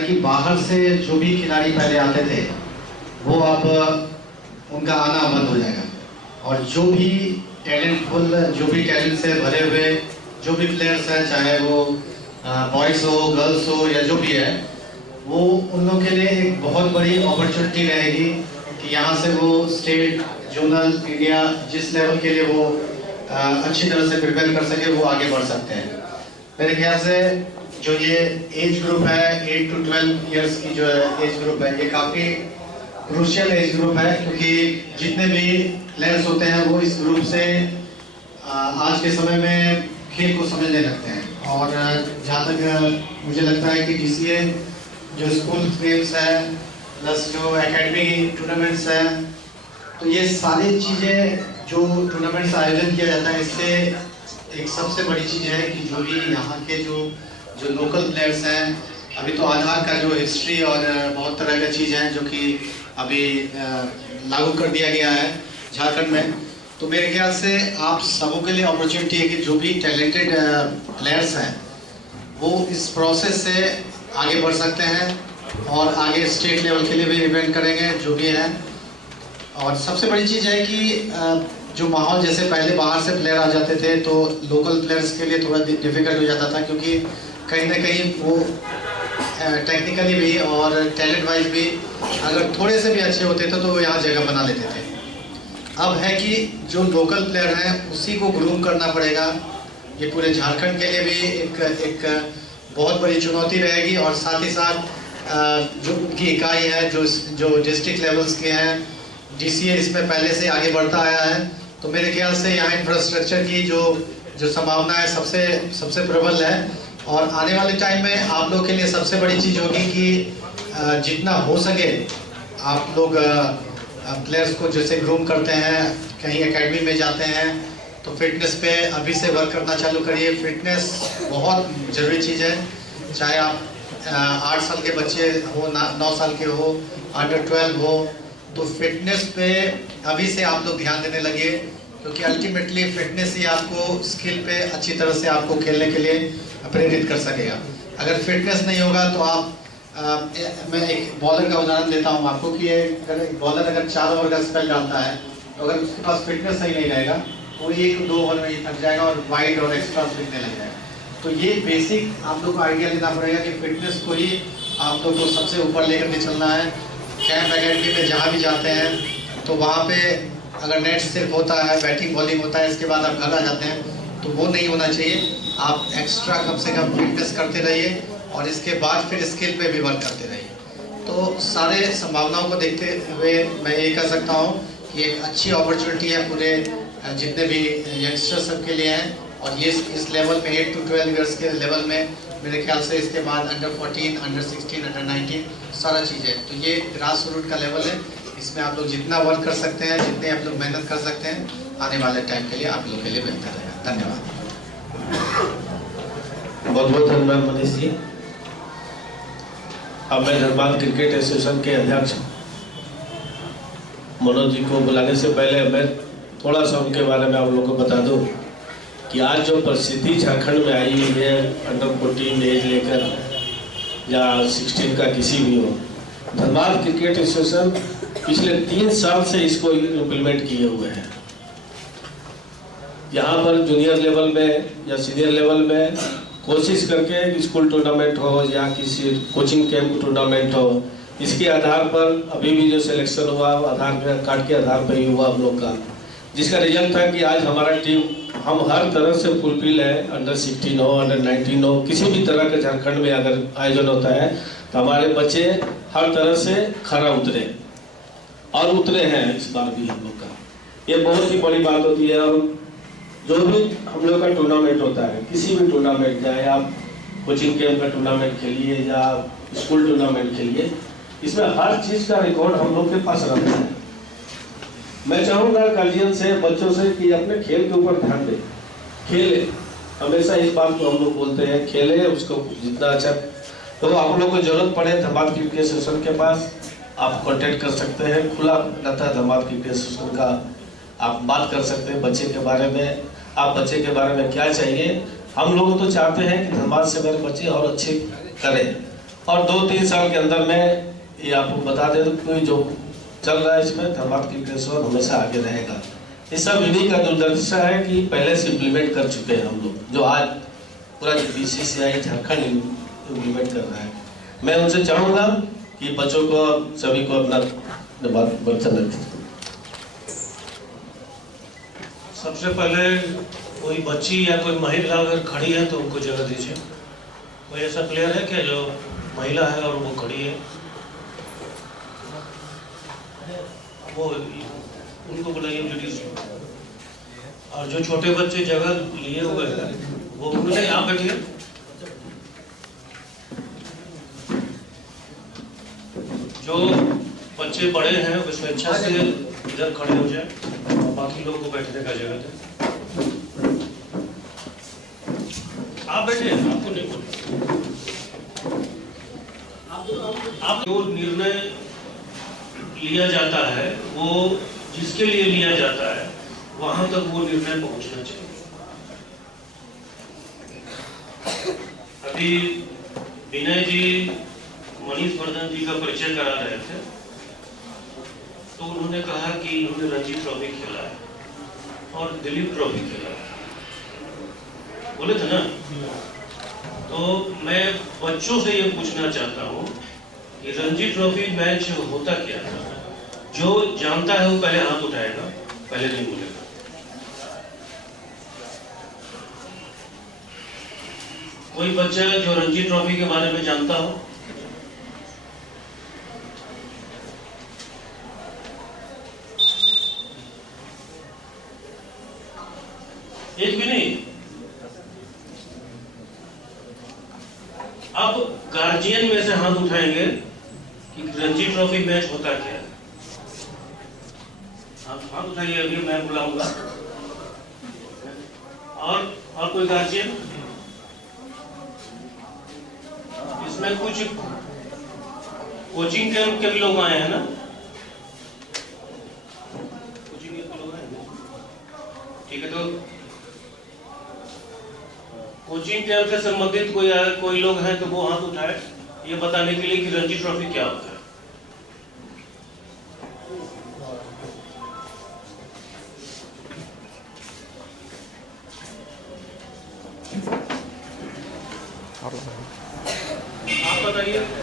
है कि बाहर से जो भी खिलाड़ी पहले आते थे वो अब उनका आना बंद हो जाएगा, और जो भी टैलेंट से भरे हुए जो भी प्लेयर्स हैं, चाहे वो बॉयज़ हो, गर्ल्स हो या जो भी है, वो उन लोगों के लिए एक बहुत बड़ी अपॉर्चुनिटी रहेगी कि यहाँ से वो स्टेट, जोनल, इंडिया जिस लेवल के लिए वो अच्छी तरह से प्रिपेयर कर सके वो आगे बढ़ सकते हैं। मेरे ख्याल से जो ये एज ग्रुप है 8 to 12 इयर्स की जो एज ग्रुप है, ये काफ़ी क्रूशियल एज ग्रुप है, क्योंकि जितने भी प्लेयर्स होते हैं वो इस ग्रुप से आज के समय में खेल को समझने लगते हैं। और जहाँ तक मुझे लगता है कि DCA जो स्कूल गेम्स है प्लस जो एकेडमी टूर्नामेंट्स हैं, तो ये सारी चीज़ें जो टूर्नामेंट्स आयोजन किया जाता है, इससे एक सबसे बड़ी चीज़ है कि जो भी यहाँ के जो लोकल प्लेयर्स हैं, अभी तो आधार का जो हिस्ट्री और बहुत तरह का चीज़ है जो कि अभी लागू कर दिया गया है झारखंड में, तो मेरे ख्याल से आप सबों के लिए अपॉर्चुनिटी है कि जो भी टैलेंटेड प्लेयर्स हैं वो इस प्रोसेस से आगे बढ़ सकते हैं और आगे स्टेट लेवल के लिए भी इवेंट करेंगे जो भी है। और सबसे बड़ी चीज़ है कि जो माहौल, जैसे पहले बाहर से प्लेयर आ जाते थे तो लोकल प्लेयर्स के लिए थोड़ा डिफिकल्ट हो जाता था, क्योंकि कहीं ना कहीं वो टेक्निकली भी और टैलेंट वाइज भी अगर थोड़े से भी अच्छे होते थे तो वो यहाँ जगह बना लेते थे। अब है कि जो लोकल प्लेयर हैं उसी को ग्रूम करना पड़ेगा। ये पूरे झारखंड के लिए भी एक बहुत बड़ी चुनौती रहेगी, और साथ ही साथ जो उनकी इकाई है जो डिस्ट्रिक्ट लेवल्स के हैं, DCA इसमें पहले से आगे बढ़ता आया है, तो मेरे ख्याल से यहाँ इंफ्रास्ट्रक्चर की जो संभावना है सबसे प्रबल है। और आने वाले टाइम में आप लोग के लिए सबसे बड़ी चीज़ होगी कि जितना हो सके आप लोग प्लेयर्स को जैसे ग्रूम करते हैं, कहीं एकेडमी में जाते हैं, तो फिटनेस पे अभी से वर्क करना चालू करिए। फिटनेस बहुत ज़रूरी चीज़ है, चाहे आप 8 साल के बच्चे हो, 9 साल के हो, अंडर 12 हो, तो फिटनेस पे अभी से आप लोग ध्यान देने लगे, क्योंकि अल्टीमेटली फिटनेस ही आपको स्किल पे अच्छी तरह से आपको खेलने के लिए प्रेरित कर सकेगा। अगर फिटनेस नहीं होगा तो आप मैं एक बॉलर का उदाहरण देता हूँ आपको कि एक बॉलर अगर 4 ओवर का स्पेल डालता है, तो अगर उसके पास फिटनेस सही नहीं रहेगा तो 1-2 ओवर में ही थक जाएगा और वाइड और एक्स्ट्रा फेंकने लग जाएगा। तो ये बेसिक आप लोग को आइडिया लेना पड़ेगा कि फिटनेस को ही आप लोग को सबसे ऊपर लेकर के चलना है। कैंप एकेडमी में जहाँ भी जाते हैं तो वहाँ पे अगर नेट सिर्फ होता है, बैटिंग बॉलिंग होता है, इसके बाद आप घर आ जाते हैं, तो वो नहीं होना चाहिए। आप एक्स्ट्रा कम से कम फिटनेस करते रहिए और इसके बाद फिर स्किल पे भी वर्क करते रहिए। तो सारे संभावनाओं को देखते हुए मैं ये कह सकता हूँ कि एक अच्छी अपॉर्चुनिटी है पूरे जितने भी यंगस्टर्स सबके लिए हैं, और ये इस लेवल में 8 to 12 ईयर्स के लेवल में मेरे ख्याल से इसके बाद अंडर 14, अंडर 16, अंडर 19 सारा चीज़ें, तो ये ग्रास रूट का लेवल है। इसमें आप लोग जितना वर्क कर सकते हैं, जितने आप लोग मेहनत कर सकते हैं, आने वाले टाइम के लिए आप लोग के लिए बेहतर रहेगा। धन्यवाद। बहुत बहुत धन्यवाद मनीष जी। अब मैं धनबाद क्रिकेट एसोसिएशन के अध्यक्ष मनोज जी को बुलाने से पहले मैं थोड़ा सा उनके बारे में आप लोगों को बता दूं कि आज जो परिस्थिति झारखंड में आई हुई है, अंडर 14 एज लेकर या 16 का किसी भी हो, धनबाद क्रिकेट एसोसिएशन पिछले 3 साल से इसको इम्प्लीमेंट किए हुए हैं। यहाँ पर जूनियर लेवल में या सीनियर लेवल में कोशिश करके स्कूल टूर्नामेंट हो या किसी कोचिंग कैंप टूर्नामेंट हो, इसके आधार पर अभी भी जो सिलेक्शन हुआ आधार कार्ड के आधार पर ही हुआ हम लोग का, जिसका रिजल्ट था कि आज हमारा टीम हम हर तरह से फुलफिल है। अंडर 16 हो, अंडर 19 हो, किसी भी तरह के झारखंड में अगर आयोजन होता है तो हमारे बच्चे हर तरह से खरा उतरे और उतरे हैं इस बार भी हम लोग का। ये बहुत ही बड़ी बात होती है। और जो भी हम लोग का टूर्नामेंट होता है, किसी भी टूर्नामेंट, चाहे आप कोचिंग कैंप का टूर्नामेंट खेलिए या स्कूल टूर्नामेंट खेलिए, इसमें हर चीज़ का रिकॉर्ड हम लोग के पास रहता है। मैं चाहूँगा गार्जियन से, बच्चों से कि अपने खेल के ऊपर ध्यान दें, खेले। हमेशा इस बात को हम लोग बोलते हैं, खेले उसको जितना अच्छा। तो आप लोगों को जरूरत पड़े धनबाद क्रिकेट एसोसिएशन के पास आप कांटेक्ट कर सकते हैं, खुला रहता है धनबाद क्रिकेट एसोसिएशन का। आप बात कर सकते हैं बच्चे के बारे में, आप बच्चे के बारे में क्या चाहिए। हम लोग तो चाहते हैं कि धनबाद से मेरे बच्चे और अच्छे करें और 2-3 साल के अंदर में ये आपको बता दें तो कोई जो चल रहा है इसमें धनबाद क्रिकेट हमेशा आगे रहेगा। ये सब इन्हीं का दुर्दशा है कि पहले से इम्प्लीमेंट कर चुके हैं हम लोग, जो आज पूरा BCCI झारखंड इम्प्लीमेंट कर रहा है। मैं उनसे चाहूँगा कि बच्चों को सभी को अपना बर्तन रखें। सबसे पहले कोई बच्ची या कोई महिला अगर खड़ी है तो उनको जगह दीजिए। कोई ऐसा प्लेयर है क्या जो महिला है और वो खड़ी है? वो उनको बुलाइए लेडीज। और जो छोटे बच्चे जगह लिए हुए हैं वो उन्होंने यहाँ बैठिए। जो बच्चे बड़े हैं वो स्वेच्छा से इधर खड़े हो जाए और बाकी लोगों को बैठने का जगह दें। आप बैठे, आपको नहीं बोलना। आप जो निर्णय लिया जाता है वो जिसके लिए लिया जाता है वहां तक वो निर्णय पहुंचना चाहिए। अभी विनय जी मनीष वर्धन जी का परिचय करा रहे थे तो उन्होंने कहा कि उन्होंने रणजी ट्रॉफी खेला है और दिलीप ट्रॉफी खेला है, बोले थे ना। तो मैं बच्चों से ये पूछना चाहता हूँ कि रणजी ट्रॉफी मैच होता क्या है? जो जानता है वो पहले हाथ उठाएगा, पहले नहीं बोलेगा। कोई बच्चा जो रणजी ट्रॉफी के बारे में जानता हो? एक भी नहीं। अब गार्जियन में से हाथ उठाएंगे कि रणजी ट्रॉफी मैच होता क्या है? हाथ उठाइए, अभी मैं बुलाऊंगा। और कोई गार्जियन? इसमें कुछ कोचिंग कैंप के भी लोग आए हैं ना? कोचिंग कैंप के लोग आए हैं, ठीक है। तो कोचिंग कैंप से संबंधित कोई लोग हैं तो वो हाथ उठाए, ये बताने के लिए कि रणजी ट्रॉफी क्या होता है।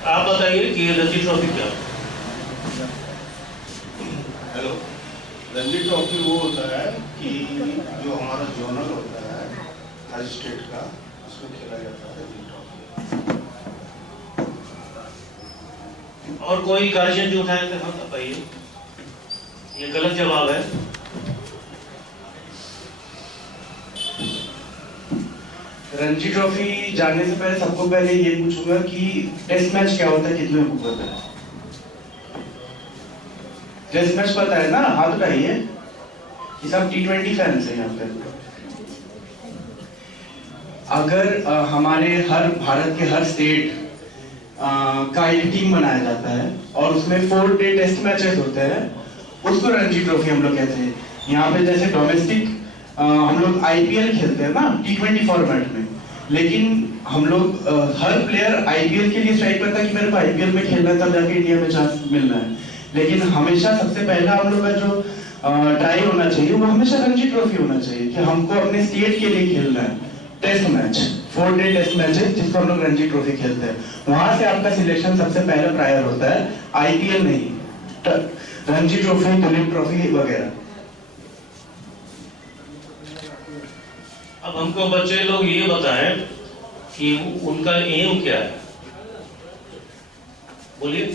आप बताइए कि रणजी ट्रॉफी क्या है? हेलो, रणजी ट्रॉफी वो होता है कि जो हमारा जोनल होता है हर स्टेट का, उसमें खेला जाता है रणजी ट्रॉफी। और कोई गार्जियन जो उठाए थे हाथ बताइए। ये गलत जवाब है। रणजी ट्रॉफी जानने से पहले सबको पहले ये पूछूंगा कि टेस्ट मैच क्या होता है, कितने को पता है? टेस्ट मैच पता है ना? हाथ उठाइए। ये सब T20 फैंस हैं यहाँ पे। अगर हमारे हर भारत के हर स्टेट का एक टीम बनाया जाता है और उसमें 4 डे टेस्ट मैचेस होते हैं, उसको रणजी ट्रॉफी हम लोग कहते हैं। यहाँ पे जैसे डोमेस्टिक हम लोग IPL खेलते हैं ना T20 फॉर्मेट में, लेकिन हम लोग हर प्लेयर IPL के लिए स्ट्राइक करता है कि मेरे को IPL में खेलना है तब जाके इंडिया में चांस मिलना है। लेकिन हमेशा सबसे पहला हम लोग का जो ट्राई होना चाहिए वो हमेशा रणजी ट्रॉफी होना चाहिए कि हमको अपने स्टेट के लिए खेलना है। Test match 4 day test match है जिसको हम लोग रणजी ट्रॉफी खेलते हैं। वहां से आपका सिलेक्शन सबसे पहले प्रायर होता है, IPL नहीं, रणजी ट्रॉफी, दिलीप ट्रॉफी वगैरह। अब हमको बच्चे लोग ये बताएं कि उनका एम क्या है, बोलिए।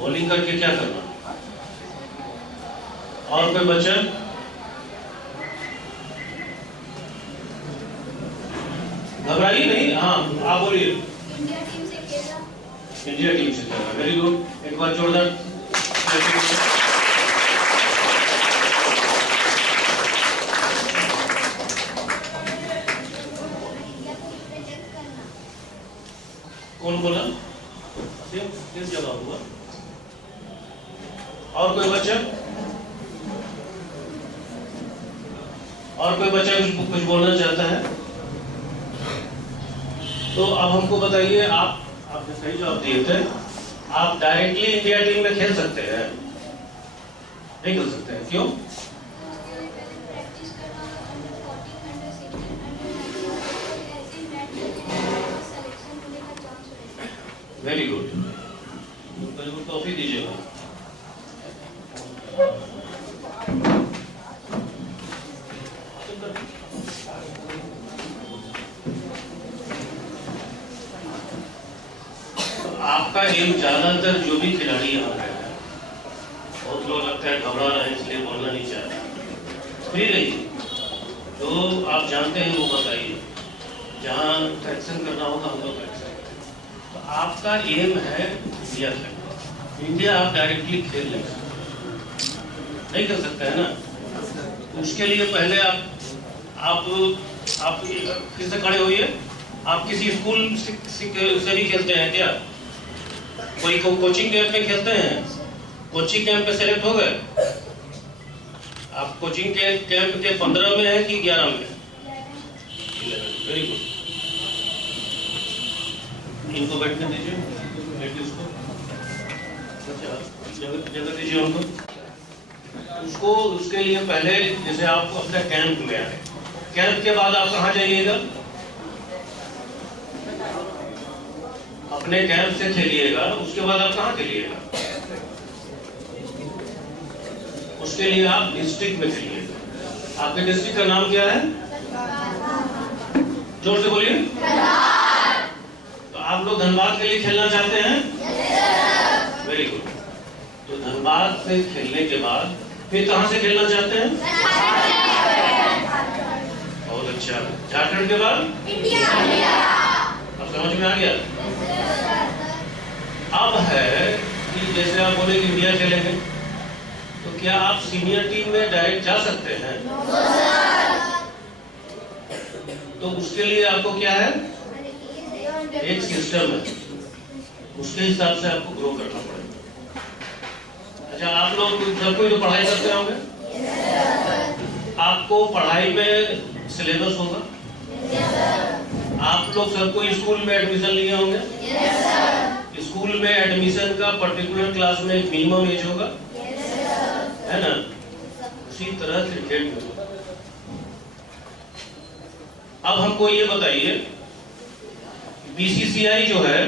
बॉलिंग करके क्या करना? और कोई बच्चा? घबराइए नहीं, हाँ आप बोलिए। इंडिया टीम से खेलना। इंडिया टीम से खेलना, वेरी गुड। एक बार जोरदार। कौन बोला? किस जवाब हुआ? और कोई बच्चा? और कोई बच्चा कुछ बोलना चाहता है? तो अब हमको बताइए, आपने सही जवाब दिए थे, आप डायरेक्टली इंडिया टीम में खेल सकते हैं? नहीं खेल सकते हैं, क्यों? प्रैक्टिस करना अंडर 14 अंडर 16 अंडर 19 ऐसे मैच में सिलेक्शन होने का चांस रहता है। वेरी गुड, बिल्कुल टॉफी दीजिएगा। आपका एम, ज्यादातर जो भी खिलाड़ी यहाँ रहे हैं, बहुत लोग लगता है घबरा रहे हैं इसलिए बोलना नहीं चाह रहे, फ्री रहिए, जो आप जानते हैं वो बताइए, जहाँ करेक्शन करना होगा हम लोग करेक्शन करें। तो आपका एम है इंडिया खेलना, इंडिया आप डायरेक्टली खेल नहीं कर सकते है ना। उसके लिए पहले आप फिर से खड़े होइए। आप किसी स्कूल से भी खेलते हैं क्या? कोई कोचिंग कैंप में खेलते हैं? कोचिंग कैंप में सेलेक्ट हो गए? आप कोचिंग कैंप के 15 में है कि 11 में? 11। Very good. इनको बैठने दीजिए, लेडीज को जगह दीजिए उनको। उसको उसके लिए पहले जैसे आप अपने कैंप में आए, कैंप के बाद आप कहाँ जाइएगा? अपने कैंप से खेलिएगा, उसके बाद आप कहाँ खेलिएगा? उसके लिए आप डिस्ट्रिक्ट में खेलिएगा। आपके डिस्ट्रिक्ट का नाम क्या है? जोर से बोलिए। तो आप लोग धनबाद के लिए खेलना चाहते हैं? Very good. तो धनबाद से खेलने के बाद फिर कहां से खेलना चाहते हैं? बहुत अच्छा। झारखंड के बाद इंडिया। अब समझ में आ गया? अब है कि जैसे आप बोले कि इंडिया खेलेंगे, तो क्या आप सीनियर टीम में डायरेक्ट जा सकते हैं? तो उसके लिए आपको क्या है? एक सिस्टम है, उसके हिसाब से आपको ग्रो करना पड़ेगा। अच्छा, आप लोग सब कोई तो पढ़ाई करते होंगे? आपको पढ़ाई में सिलेबस होगा? आप लोग सब कोई स्कूल में एडमिशन लिए होंगे? स्कूल में एडमिशन का पर्टिकुलर क्लास में एक मिनिमम एज होगा, है ना? उसी तरह क्रिकेट में। अब हमको ये बताइए, बीसीसीआई जो है,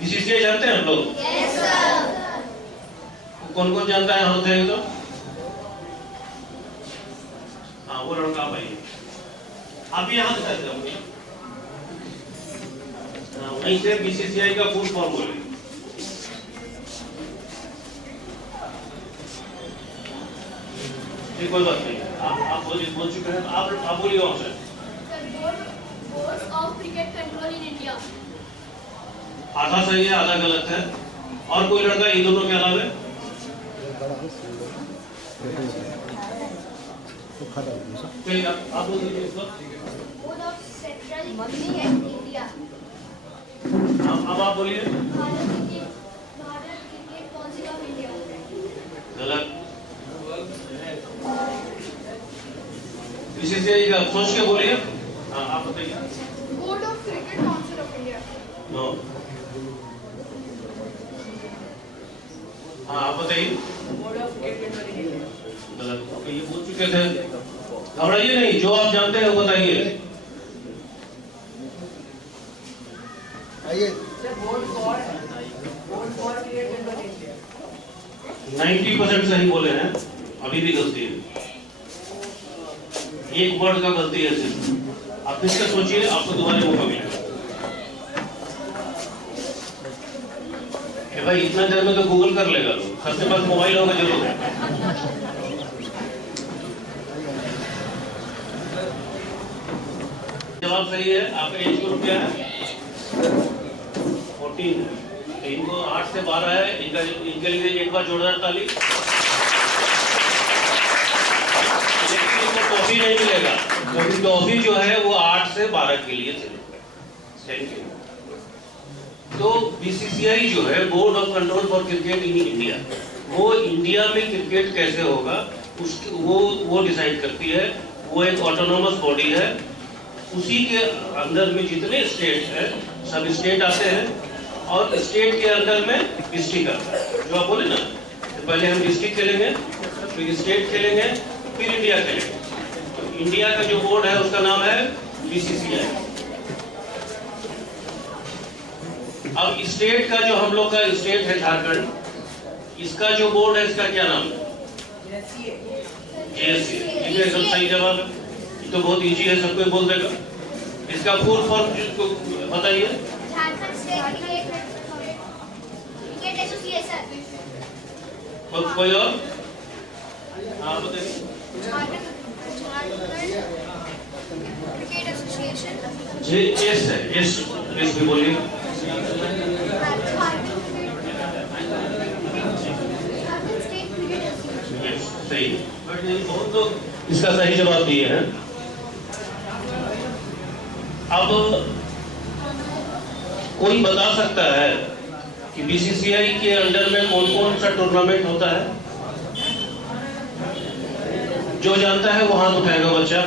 बीसीसीआई जानते हैं आप लोग? कौन कौन जानता है? हम थे तो हाँ, वो लड़का आप आइए, आप यहाँ से वहीं से बीसीसीआई का फुल फॉर्म बोलिए। कोई बात नहीं, आप बोल चुके हैं, आप बोलिए वहां से। Board of cricket control in India. आधा सही है, आधा गलत है। और कोई लड़का इन दोनों के अलावा? आप बोल दीजिए इसको। Board of central government India. अब आप बोलिए। Bharat cricket council of India. गलत। बीसीसीआई का सोच के बोलिए। हाँ, आप बताइए। Board of cricket council of India. No. हाँ, आप बताइए। Board of cricket control in India. गलत। ओके, ये बोल चुके थे, घबराइए नहीं, जो आप जानते हैं वो बताइए। Board for cricket control in India. 90% सही बोले हैं, अभी भी गलती है, एक वर्ड का गलती है सिर्फ। आप फिर से सोचिए, आपको दोबारा मौका मिलेगा। भाई इतना देर में तो गूगल कर लेगा लोग, सबके पास मोबाइल होगा जरूर। जवाब सही है। आपका एज ग्रुप क्या है? 14 है। इनको 8 से 12 है, इनके लिए एक बार जोरदार ताली। लेकिन इनको टॉफी नहीं मिलेगा, क्योंकि टॉफी जो है वो 8 से 12 के लिए चलेगा। Thank you. तो बीसीसीआई जो है, board of control for cricket in India, वो इंडिया में क्रिकेट कैसे होगा उसकी वो डिसाइड करती है। वो एक ऑटोनोमस बॉडी है, उसी के अंदर में जितने स्टेट है सब स्टेट आते हैं और स्टेट के अंदर में डिस्ट्रिक्ट आता है। जो आप बोले ना, तो पहले हम डिस्ट्रिक्ट खेलेंगे, फिर स्टेट खेलेंगे, फिर इंडिया खेलेंगे। तो इंडिया का जो बोर्ड है उसका नाम है BCCI। अब स्टेट का जो हम लोग का स्टेट है झारखंड, इसका जो बोर्ड है इसका क्या नाम है? JSCA। ठीक है, एकदम सही जवाब है। ये तो बहुत इजी है, सबको बोल देगा। इसका फुल फॉर्म जिसको बताइए। Jharkhand state cricket association. कोई और? हाँ बताइए। Jharkhand cricket association. JS है, यस भी बोलिए। सही, बट बहुत लोग इसका सही जवाब दिए हैं। अब कोई बता सकता है कि BCCI के अंडर में कौन कौन सा टूर्नामेंट होता है? जो जानता है वो हाथ उठाएगा बच्चा।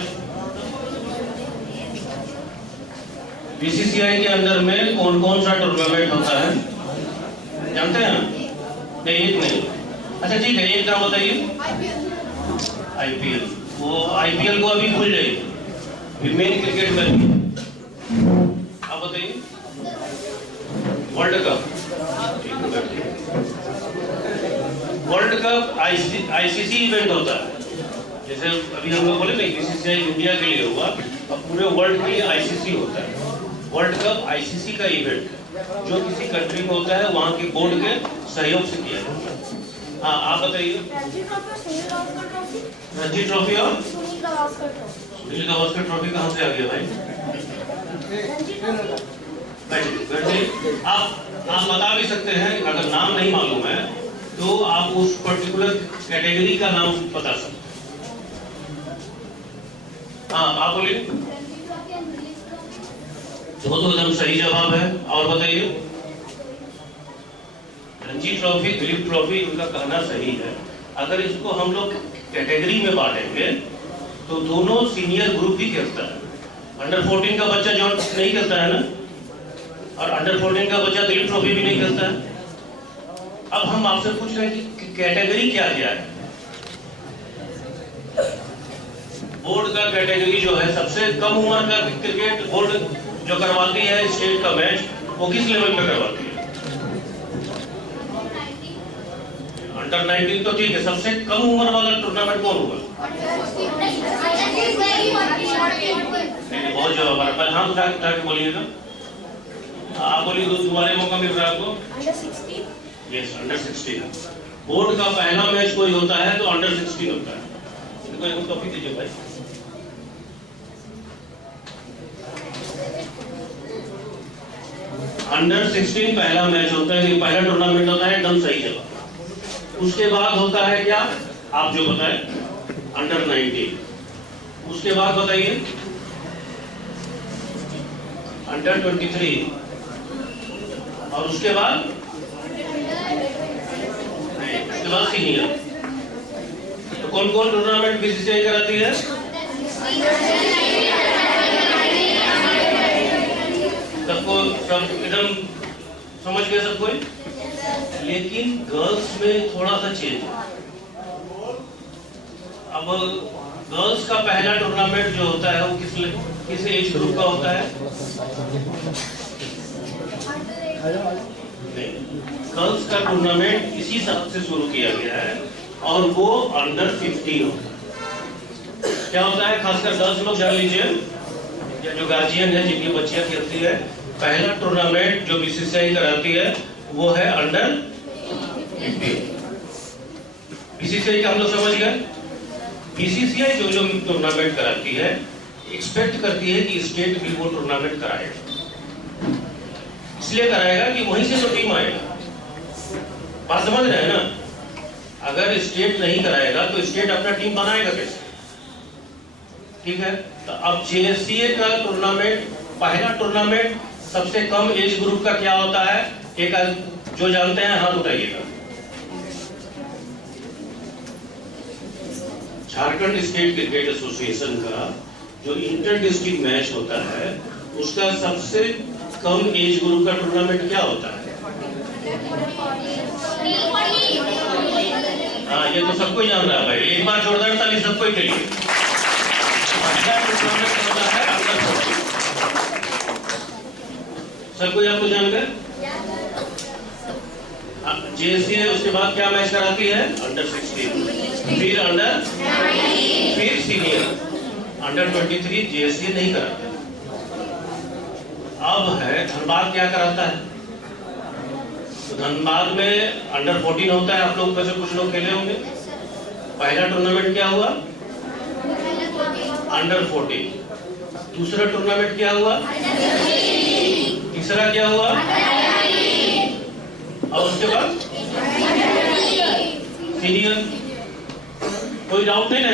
BCCI के अंदर में कौन कौन सा टूर्नामेंट होता है, जानते हैं? नहीं, एक नहीं। अच्छा ठीक है, एक नाम बताइए। IPL। वो IPL को अभी भूल जाइए, मेन क्रिकेट में। आप बताइए। World cup. World cup ICC event होता है। जैसे अभी हम लोग बोले ना BCCI इंडिया के लिए हुआ, अब पूरे वर्ल्ड के लिए ICC होता है। वर्ल्ड कप ICC का इवेंट जो किसी कंट्री में होता है, वहाँ के बोर्ड के सहयोग से किया जाता है। हाँ आप बताइए। रणजी ट्रॉफी और सुनील गावस्कर ट्रॉफी कहाँ से आ गया भाई? आप बता भी सकते हैं, अगर नाम नहीं मालूम है तो आप उस पर्टिकुलर कैटेगरी का नाम बता सकते हैं। हाँ आप बोलिए। तो एकदम सही जवाब है। और बताइए। रणजी ट्रॉफी, दिलीप ट्रॉफी, उनका कहना सही है। अगर इसको हम लोग कैटेगरी में बांटेंगे तो दोनों सीनियर ग्रुप भी खेलता है। अंडर 14 का बच्चा जो नहीं खेलता है ना, और अंडर 14 का बच्चा दिलीप ट्रॉफी भी नहीं खेलता है। अब हम आपसे पूछ रहे हैं कि कैटेगरी क्या क्या है। बोर्ड का कैटेगरी जो है, सबसे कम उम्र का क्रिकेट बोर्ड जो करवाती है स्टेट का मैच, वो किस लेवल पे करवाती है? अंडर 19 तो ठीक है, सबसे कम उम्र वाला टूर्नामेंट कौन होगा? बहुत जवाब आ रहा है। हाँ उठा के बोलिएगा। आप बोलिए, तो दोबारा मौका मिल रहा है आपको। अंडर 16। Yes, under 16। बोर्ड का पहला मैच कोई होता है तो अंडर 16 होता है। इनको एक कॉपी दीजिए भाई। अंडर 16 पहला मैच होता है, पहला टूर्नामेंट होता है, एकदम सही जवाब। उसके बाद होता है क्या, आप जो बताएं, अंडर 19। उसके बाद बताइए अंडर 23, और उसके बाद सीनियर। तो कौन कौन टूर्नामेंट BCCI कराती है? सबको सब एकदम समझ गए सब कोई? लेकिन गर्ल्स में थोड़ा सा चेंज है। अब गर्ल्स का पहला टूर्नामेंट जो होता है वो किस एज ग्रुप का होता है? गर्ल्स का टूर्नामेंट इसी साल से शुरू किया गया है और वो अंडर 15 होता है। क्या होता है, खासकर गर्ल्स लोग जान लीजिए, या जो गार्जियन है जिनकी बच्चियां खेलती है, पहला टूर्नामेंट जो BCCI कराती है वो है अंडर 15। BCCI का हम लोग समझ गए। BCCI जो जो टूर्नामेंट कराती है, एक्सपेक्ट करती है कि स्टेट भी वो टूर्नामेंट कराएगा। इसलिए कराएगा कि वहीं से तो टीम आएगा। बात समझ रहे हैं ना? अगर स्टेट नहीं कराएगा तो स्टेट अपना टीम बनाएगा कैसे? ठीक है, तो अब JSCA का टूर्नामेंट, पहला टूर्नामेंट सबसे कम एज ग्रुप का क्या होता है? एक जो जानते हैं हाथ उठाइएगा। झारखंड स्टेट क्रिकेट एसोसिएशन का जो इंटर डिस्ट्रिक्ट मैच होता है उसका सबसे कम एज ग्रुप का टूर्नामेंट क्या होता है? हाँ, ये तो सबको जान रहा है भाई। एक बार जोरदार ताली सबको ही चाहिए। टूर्नामेंट होता है अंडर 14। सबको आपको जान गए? जेएससी है, उसके बाद क्या मैच कराती है? अंडर 16, फिर अंडर 19, फिर सीनियर। अंडर 23 जेएससी नहीं कराता। अब है धनबाद क्या कराता है? तो धनबाद में अंडर 14 होता है। आप लोग में से कुछ लोग खेले होंगे। पहला टूर्नामेंट क्या हुआ? अंडर 14। दूसरा टूर्नामेंट क्या हुआ? तीसरा क्या हुआ? और उसके बाद सीनियर। कोई डाउट नहीं है?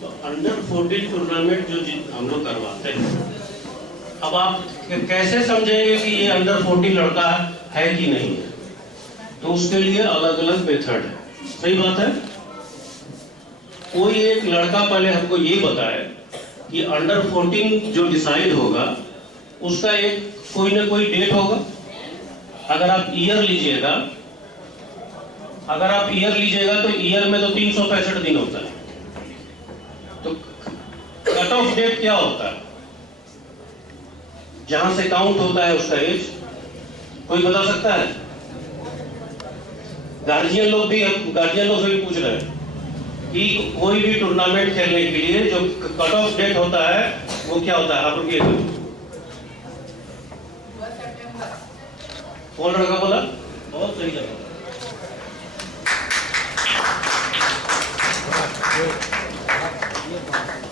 तो अंडर 14 टूर्नामेंट जो हम लोग करवाते हैं, अब आप कैसे समझेंगे कि ये अंडर 14 लड़का है कि नहीं है? तो उसके लिए अलग अलग मेथड है। सही बात है। कोई एक लड़का पहले हमको ये बताए कि अंडर 14 जो डिसाइड होगा उसका एक कोई ना कोई डेट होगा। अगर आप ईयर लीजिएगा तो ईयर में तो 365 दिन होता है। तो कट ऑफ डेट क्या होता है? जहां से काउंट होता है उसका एज कोई बता सकता है? गार्जियन लोग से भी पूछ रहे हैं कि कोई भी टूर्नामेंट खेलने के लिए जो कट ऑफ डेट होता है वो क्या होता है? आप रुकिए, कौन लड़का बोला? बहुत सही जगह।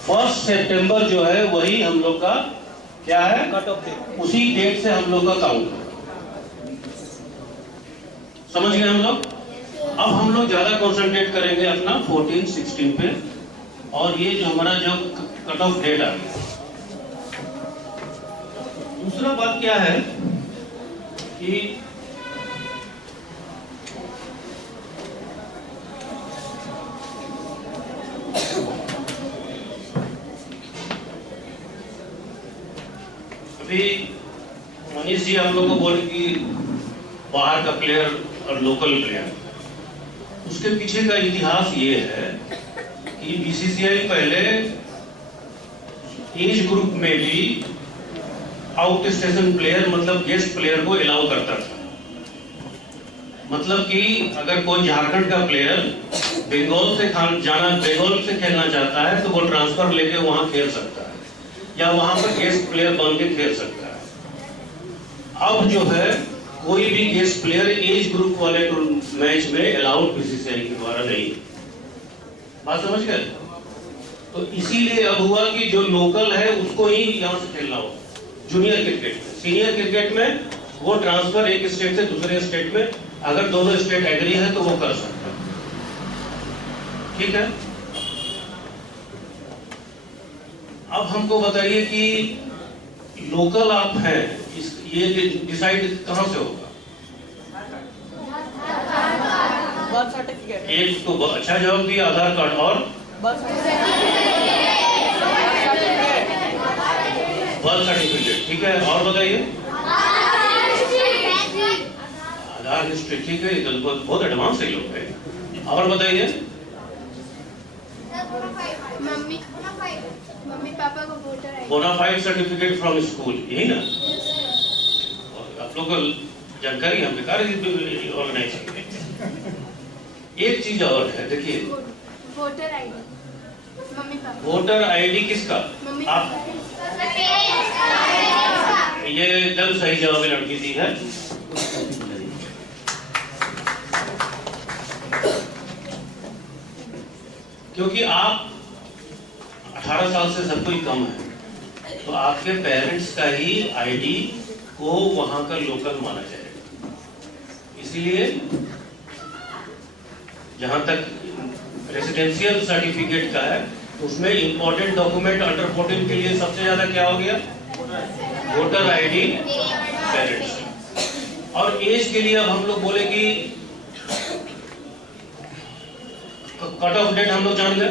1 सितंबर जो है वही हम लोग का क्या है? Cut off date. उसी डेट से हम लोग का काउंट है। समझ गए हम लोग? अब हम लोग ज्यादा कंसंट्रेट करेंगे अपना 14, 16 पे। और ये जो हमारा जो कट ऑफ डेट आ गया। दूसरा बात क्या है कि अभी मनीष जी आप लोगों को बोले कि बाहर का प्लेयर और लोकल प्लेयर, उसके पीछे का इतिहास ये है कि बीसीसीआई पहले एज ग्रुप में भी आउट स्टेशन प्लेयर मतलब गेस्ट प्लेयर को अलाउ करता था। मतलब कि अगर कोई झारखंड का प्लेयर बंगाल से खेलना चाहता है तो वो ट्रांसफर लेके वहां खेल सकता है या वहां पर गेस्ट प्लेयर बन के खेल सकता है। अब जो है कोई भी गेस्ट प्लेयर एज ग्रुप वाले मैच में अलाउड बीसीसीआई के द्वारा नहीं। बात समझ गए? तो इसीलिए अब हुआ कि जो लोकल है उसको ही यहां से खेलना हो। जूनियर क्रिकेट में, सीनियर क्रिकेट में वो ट्रांसफर एक स्टेट से दूसरे स्टेट में अगर दोनों स्टेट एग्री है तो वो कर सकता है। ठीक है। अब हमको बताइए कि लोकल आप हैं, ये डिसाइड कहां से होगा? Birth certificate. एक तो अच्छा जवाब दिया, आधार कार्ड। और बर्थ सर्टिफिकेट। ठीक है। और बताइए? आधार हिस्ट्री। ठीक है, ये तो बहुत एडवांस है लोग है। और बताइए? मम्मी पापा को voter ID. Bonafide certificate from school, यही ना? आप लोग को जानकारी हम बेकार ऑर्गेनाइज करते हैं। एक चीज और है, देखिए voter ID mummy papa. Voter ID किसका? आप ये एकदम सही जवाब लड़की दी है। क्योंकि आप 18 साल से सब कोई कम है तो आपके पेरेंट्स का ही आईडी को वहां का लोकल माना जाएगा। इसीलिए जहां तक रेसिडेंशियल सर्टिफिकेट का है उसमें इंपॉर्टेंट डॉक्यूमेंट अंडर 14 के लिए सबसे ज्यादा क्या हो गया? Voter ID, parents. और एज के लिए अब हम लोग बोले कि कट ऑफ डेट हम लोग जान गए।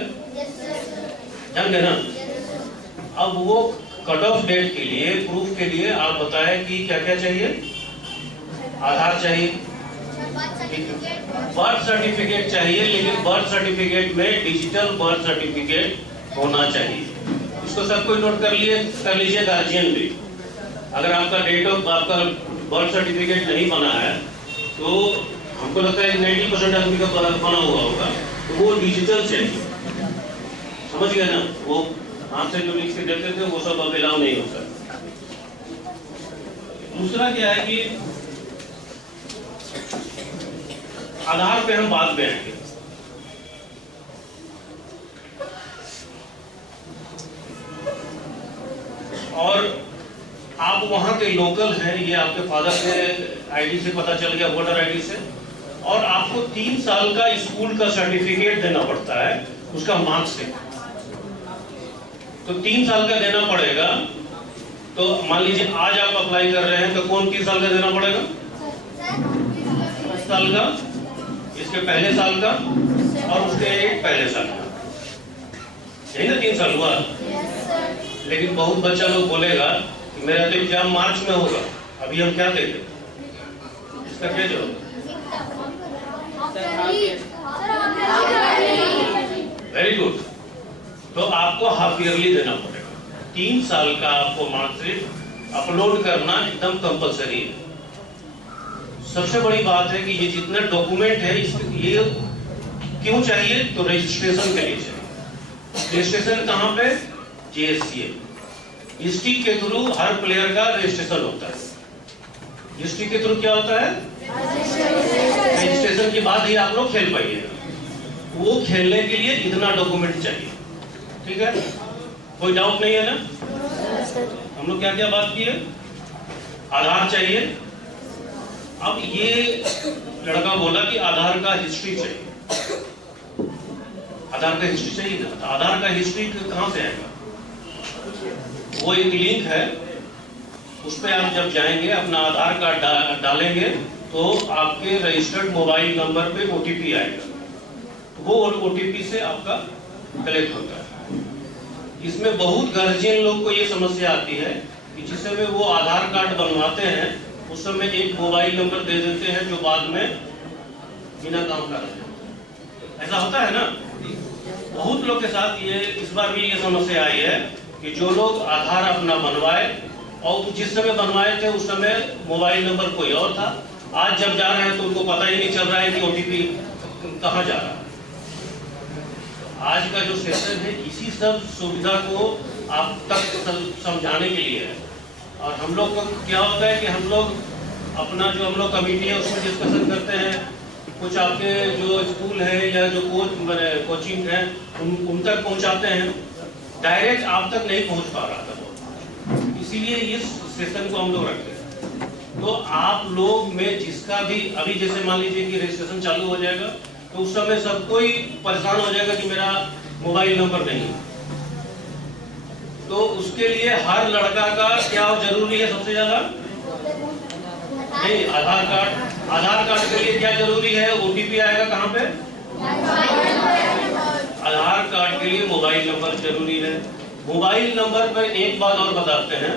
जान गए ना। अब वो कट ऑफ डेट के लिए, प्रूफ के लिए आप बताएं कि क्या क्या चाहिए। आधार चाहिए, बर्थ सर्टिफिकेट चाहिए, लेकिन बर्थ सर्टिफिकेट में डिजिटल बर्थ सर्टिफिकेट होना चाहिए। इसको सब कोई नोट कर लीजिए गार्जियन भी। अगर आपका डेट ऑफ आपका बर्थ सर्टिफिकेट नहीं बना है तो हमको लगता है 90% आदमी का बना हुआ होगा, तो वो डिजिटल चाहिए। समझ गए ना। वो हाथ से जो लिख के देते थे वो सब अब अलाउ नहीं होता। दूसरा क्या है कि आधार पे हम बाद में आएंगे। और आप वहां के लोकल हैं, ये आपके फादर के आईडी से पता चल गया, वोटर आईडी से। और आपको 3 साल का स्कूल का सर्टिफिकेट देना पड़ता है, उसका मार्कशीट। तो 3 साल का देना पड़ेगा। तो मान लीजिए आज आप अप्लाई कर रहे हैं तो कौन 3 साल का देना पड़ेगा? 3 साल का, इसके पहले साल का और उसके पहले साल का। यही ना 3 साल हुआ। लेकिन बहुत बच्चा लोग बोलेगा कि मेरा तो एग्जाम मार्च में होगा, अभी हम क्या देंगे? इसका क्या जवाब? Very good. तो आपको हाफ ईयरली देना पड़ेगा। 3 साल का आपको मार्कशीट अपलोड करना एकदम कंपलसरी है। सबसे बड़ी बात है कि ये जितना डॉक्यूमेंट है ये क्यों चाहिए? तो रजिस्ट्रेशन के लिए चाहिए। रजिस्ट्रेशन कहाँ पे? JSCA डिस्ट्रिक्ट के थ्रू हर प्लेयर का रजिस्ट्रेशन होता है। डिस्ट्रिक्ट के थ्रू क्या होता है? रजिस्ट्रेशन के बाद ही आप लोग खेल पाइएगा। वो खेलने के लिए इतना डॉक्यूमेंट चाहिए। ठीक है, कोई डाउट नहीं है ना। हम लोग क्या क्या बात की है? आधार चाहिए। अब ये लड़का बोला कि आधार का हिस्ट्री चाहिए। आधार का हिस्ट्री चाहिए ना। तो आधार का हिस्ट्री कहाँ से आएगा? वो एक लिंक है, उस पर आप जब जाएंगे अपना आधार कार्ड डालेंगे तो आपके रजिस्टर्ड मोबाइल नंबर पे OTP आएगा। वो OTP से आपका कलेक्ट होता है। इसमें बहुत गार्जियन लोग को ये समस्या आती है कि जिस समय वो आधार कार्ड बनवाते हैं उस समय एक मोबाइल नंबर दे देते हैं जो बाद में बिना काम का रहता है। ऐसा होता है ना। बहुत लोग के साथ ये इस बार भी ये समस्या आई है कि जो लोग आधार अपना बनवाए और जिस समय बनवाए थे उस समय मोबाइल नंबर कोई और था। आज जब जा रहे हैं तो उनको पता ही नहीं चल रहा है कि OTP कहाँ जा रहा है। आज का जो सेशन है इसी सब सुविधा को आप तक समझाने के लिए है। और हम लोग को क्या होता है कि हम लोग अपना जो हम लोग कमेटी है उसमें डिस्कशन करते हैं। कुछ आपके जो स्कूल है या जो कोचिंग है उन तक पहुंचाते हैं। डायरेक्ट आप तक नहीं पहुंच पा रहा था वो, इसीलिए इस सेशन को हम लोग रखते हैं। तो आप लोग में जिसका भी अभी जैसे मान लीजिए कि रजिस्ट्रेशन चालू हो जाएगा तो उस समय सब कोई परेशान हो जाएगा कि मेरा मोबाइल नंबर नहीं है। तो उसके लिए हर लड़का का क्या जरूरी है? सबसे ज्यादा नहीं, आधार कार्ड। आधार कार्ड के लिए क्या जरूरी है? OTP आएगा कहाँ पे? आधार कार्ड के लिए मोबाइल नंबर जरूरी है। मोबाइल नंबर पर एक बात और बताते हैं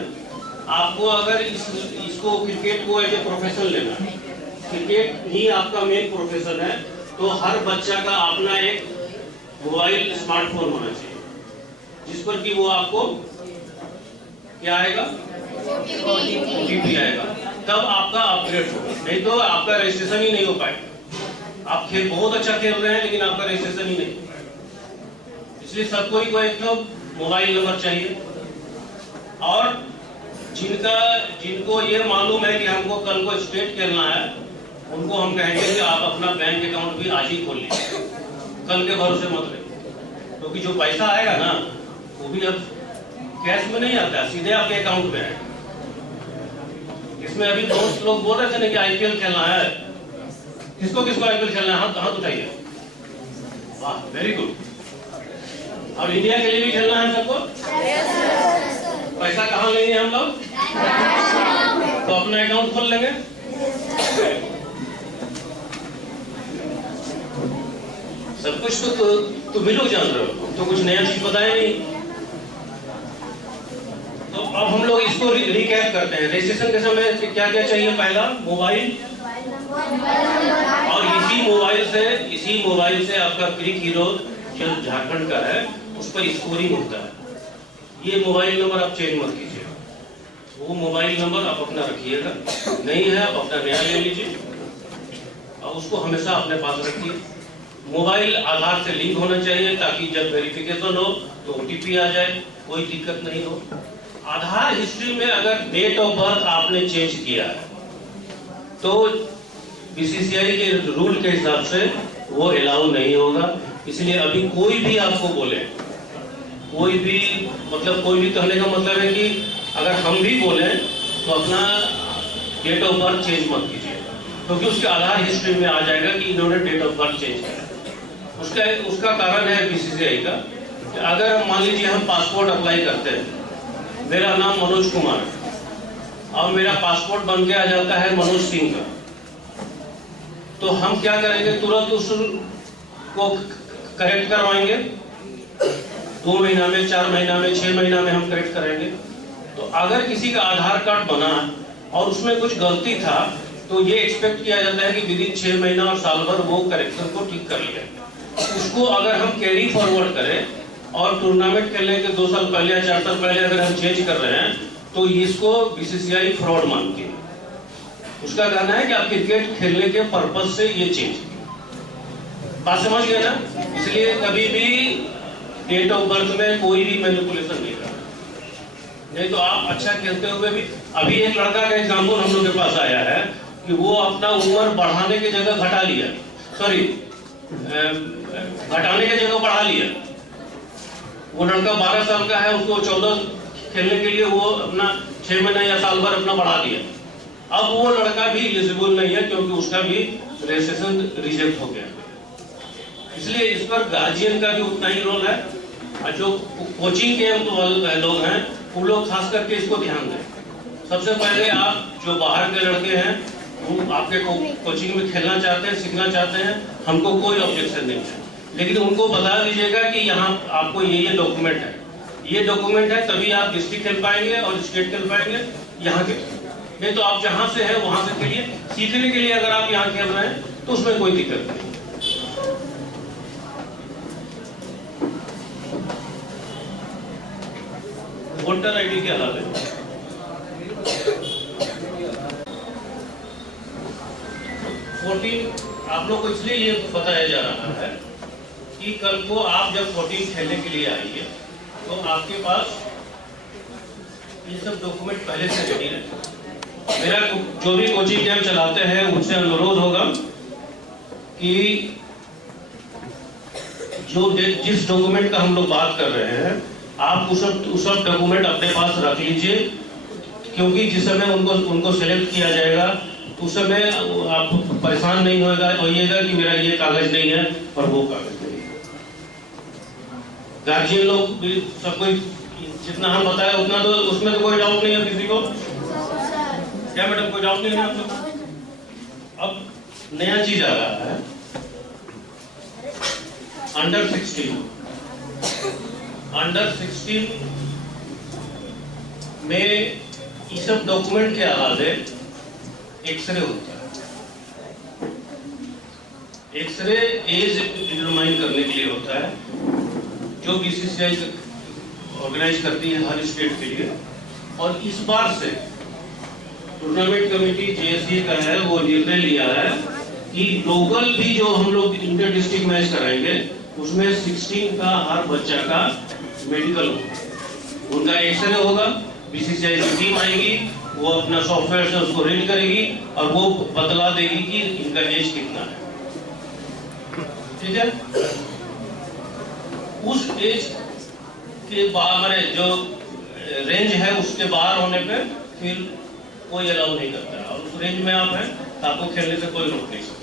आपको। अगर इसको क्रिकेट को एज ए प्रोफेशन लेना है, क्रिकेट ही आपका मेन प्रोफेशन है, तो हर बच्चा का अपना एक मोबाइल स्मार्टफोन होना चाहिए जिस पर कि वो आपको क्या आएगा? OTP आएगा। तब आपका अपग्रेड होगा, नहीं तो आपका रजिस्ट्रेशन ही नहीं हो पाएगा। आप खेल बहुत अच्छा खेल रहे हैं लेकिन आपका रजिस्ट्रेशन ही नहीं हो पाएगा। इसलिए सबको ही एक तो मोबाइल नंबर चाहिए। और जिनको ये मालूम है कि हमको कल को स्टेट खेलना है उनको हम कहेंगे कि आप अपना बैंक अकाउंट भी आज ही खोल लीजिए, कल के भरोसे मत रहिए। क्योंकि जो पैसा आएगा ना वो भी अब कैश में नहीं आता, सीधे आपके अकाउंट में आएगा। इसमें अभी दोस्त लोग बोल रहे थे ना कि IPL खेलना है। किसको किसको IPL खेलना है? हाथ उठाइए। वाह, वेरी गुड। और इंडिया के लिए भी खेलना है सबको? पैसा कहाँ लेंगे हम लोग? तो अपना अकाउंट खोल लेंगे। सब कुछ तो भी लोग जान रहे हो, हम तो कुछ नया चीज बताया नहीं। तो अब हम लोग इसको रिकैप करते हैं। रजिस्ट्रेशन के समय क्या क्या चाहिए? पहला मोबाइल, और इसी मोबाइल से आपका क्रिक हीरो जो झारखंड का है उस पर स्कोरिंग होता है। ये मोबाइल नंबर आप चेंज मत कीजिए, वो मोबाइल नंबर आप अपना रखिएगा, नहीं है आप अपना नया ले लीजिए और उसको हमेशा अपने पास रखिए। मोबाइल आधार से लिंक होना चाहिए ताकि जब वेरिफिकेशन हो तो OTP आ जाए, कोई दिक्कत नहीं हो। आधार हिस्ट्री में अगर डेट ऑफ बर्थ आपने चेंज किया है तो BCCI के रूल के हिसाब से वो अलाउ नहीं होगा। इसलिए अभी कोई भी आपको बोले, कोई भी कहने का मतलब है कि अगर हम भी बोले तो अपना डेट ऑफ बर्थ चेंज मत कीजिए, क्योंकि उसके आधार हिस्ट्री में आ जाएगा कि इन्होंने डेट ऑफ बर्थ चेंज किया। उसका कारण है BCCI का कि अगर मान लीजिए हम पासपोर्ट अप्लाई करते हैं, मेरा नाम मनोज कुमार और मेरा पासपोर्ट बन के आ जाता है मनोज सिंह का, तो हम क्या करेंगे? तुरंत उसको करेक्ट करवाएंगे। 2 महीना में, 4 महीना में, 6 महीना में हम करेक्ट करेंगे। तो अगर किसी का आधार कार्ड बना और उसमें कुछ गलती था तो ये एक्सपेक्ट किया जाता है कि विदिन 6 महीना और साल भर वो करेक्शन को ठीक कर लिया। उसको अगर हम कैरी फॉरवर्ड करें और टूर्नामेंट खेलने के 2 साल पहले या 4 साल पहले अगर हम चेंज कर रहे हैं तो इसको BCCI फ्रॉड मानती है। उसका कहना है कि आप क्रिकेट खेलने के पर्पज से ये चेंज, बात समझ गए ना? इसलिए कभी भी डेट ऑफ बर्थ में कोई भी मैनिपुलेशन नहीं करना, नहीं तो आप अच्छा खेलते हुए भी। अभी एक लड़का का एग्जाम्पल हम लोग के पास आया है कि वो अपना उम्र बढ़ाने की जगह घटा लिया, घटाने की जगह बढ़ा लिया। वो लड़का 12 साल का है, उसको 14 खेलने के लिए वो अपना 6 महीना या साल भर अपना बढ़ा दिया। अब वो लड़का भी एलिजिबल नहीं है क्योंकि उसका भी रजिस्ट्रेशन रिजेक्ट हो गया। इसलिए इस पर गार्जियन का भी उतना ही रोल है, और जो कोचिंग के लोग हैं वो लोग खास करके इसको ध्यान दें। सबसे पहले आप जो बाहर के लड़के हैं वो आपके कोचिंग में खेलना चाहते हैं, सीखना चाहते हैं, हमको कोई ऑब्जेक्शन नहीं है, लेकिन उनको बता दीजिएगा कि यहाँ आपको ये डॉक्यूमेंट है, ये डॉक्यूमेंट है, तभी आप डिस्ट्रिक्ट खेल पाएंगे और स्टेट खेल पाएंगे यहाँ के। नहीं तो आप जहाँ से है वहाँ से खेलिए। सीखने के लिए अगर आप यहाँ खेल रहे हैं तो उसमें कोई दिक्कत नहीं। वोटर ID के अलावा 14 आप लोग को इसलिए ये बताया जा रहा है कि कल को आप जब 14 खेलने के लिए आइए तो आपके पास ये सब डॉक्यूमेंट पहले से रेडी रहे। मेरा जो भी कोचिंग कैंप चलाते हैं उनसे अनुरोध होगा कि जिस डॉक्यूमेंट का हम लोग बात कर रहे हैं आप उस सब डॉक्यूमेंट अपने पास रख लीजिए, क्योंकि जिस समय उनको सेलेक्ट किया जाएगा उस समय आप परेशान नहीं होइएगा कि मेरा ये कागज नहीं है और वो कागज नहीं है। गार्जियन लोग भी सब कोई जितना हम बताया उतना तो उसमें तो कोई डाउट नहीं है किसी को, क्या मैडम? कोई डाउट नहीं है आप लोग? अब नया चीज आ रहा है, अंडर 16 में इस सब डॉक्यूमेंट के अलावे एक्सरे होता है। एक्सरे एज डिटरमाइन करने के लिए होता है, जो BCCI ऑर्गेनाइज करती है हर स्टेट के लिए। और इस बार से टूर्नामेंट कमेटी JSA का है वो निर्णय लिया है कि लोकल भी जो हम लोग इंटर डिस्ट्रिक्ट मैच कराएंगे उसमें 16 का हर बच्चा का मेडिकल होगा, उनका एक्सरे होगा, BCCI की टीम आएगी, वो अपना सॉफ्टवेयर से उसको रीड करेगी और वो बतला देगी कि इनका एज कितना है। ठीक है? उस एज के बाहर जो रेंज है उसके बाहर होने पे फिर कोई अलाउ नहीं करता है, और उस रेंज में आप हैं तो आपको खेलने से कोई रोक नहीं सकता।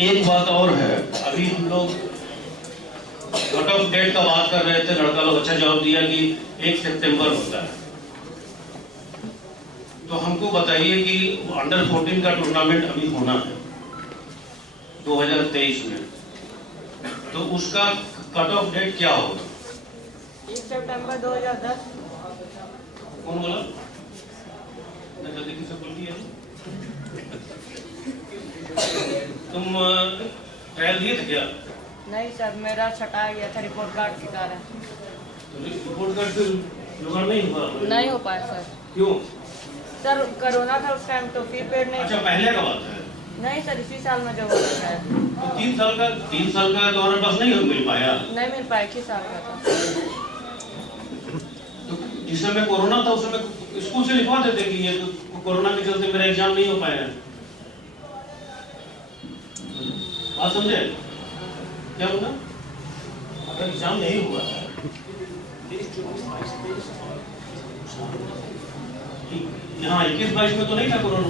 एक बात और है, अभी हम लोग कट ऑफ डेट का बात कर रहे थे, लड़का लोग अच्छा जवाब दिया कि 1 सितंबर होता है। तो हमको बताइए कि अंडर 14 का टूर्नामेंट अभी होना है 2023 में, तो उसका कट ऑफ डेट क्या होगा? 1 सितंबर 2010। कौन बोला? जल्दी किसे बोलती है? तुम ट्रायल दिए थे क्या? नहीं सर, मेरा छटाया गया था रिपोर्ट कार्ड के कारण। तो रिपोर्ट कार्ड फिर जुगाड़ नहीं हुआ? नहीं हो पाया सर। क्यों? सर कोरोना था उस टाइम, तो फिर पेड नहीं। अच्छा, पहले का बात है। नहीं सर, इसी साल में जो हो रहा है। तो 3 साल का तो हमारे पास नहीं मिल पाया। नहीं मिल पाया, 1 साल का था। तो जिस समय कोरोना था उस समय स्कूल से लिखवा देते कि ये तो कोरोना के चलते मेरा एग्जाम नहीं हो पाया है। बात समझे क्या बोला? अगर एग्जाम नहीं हुआ है, यहाँ 21-22 में तो नहीं था कोरोना।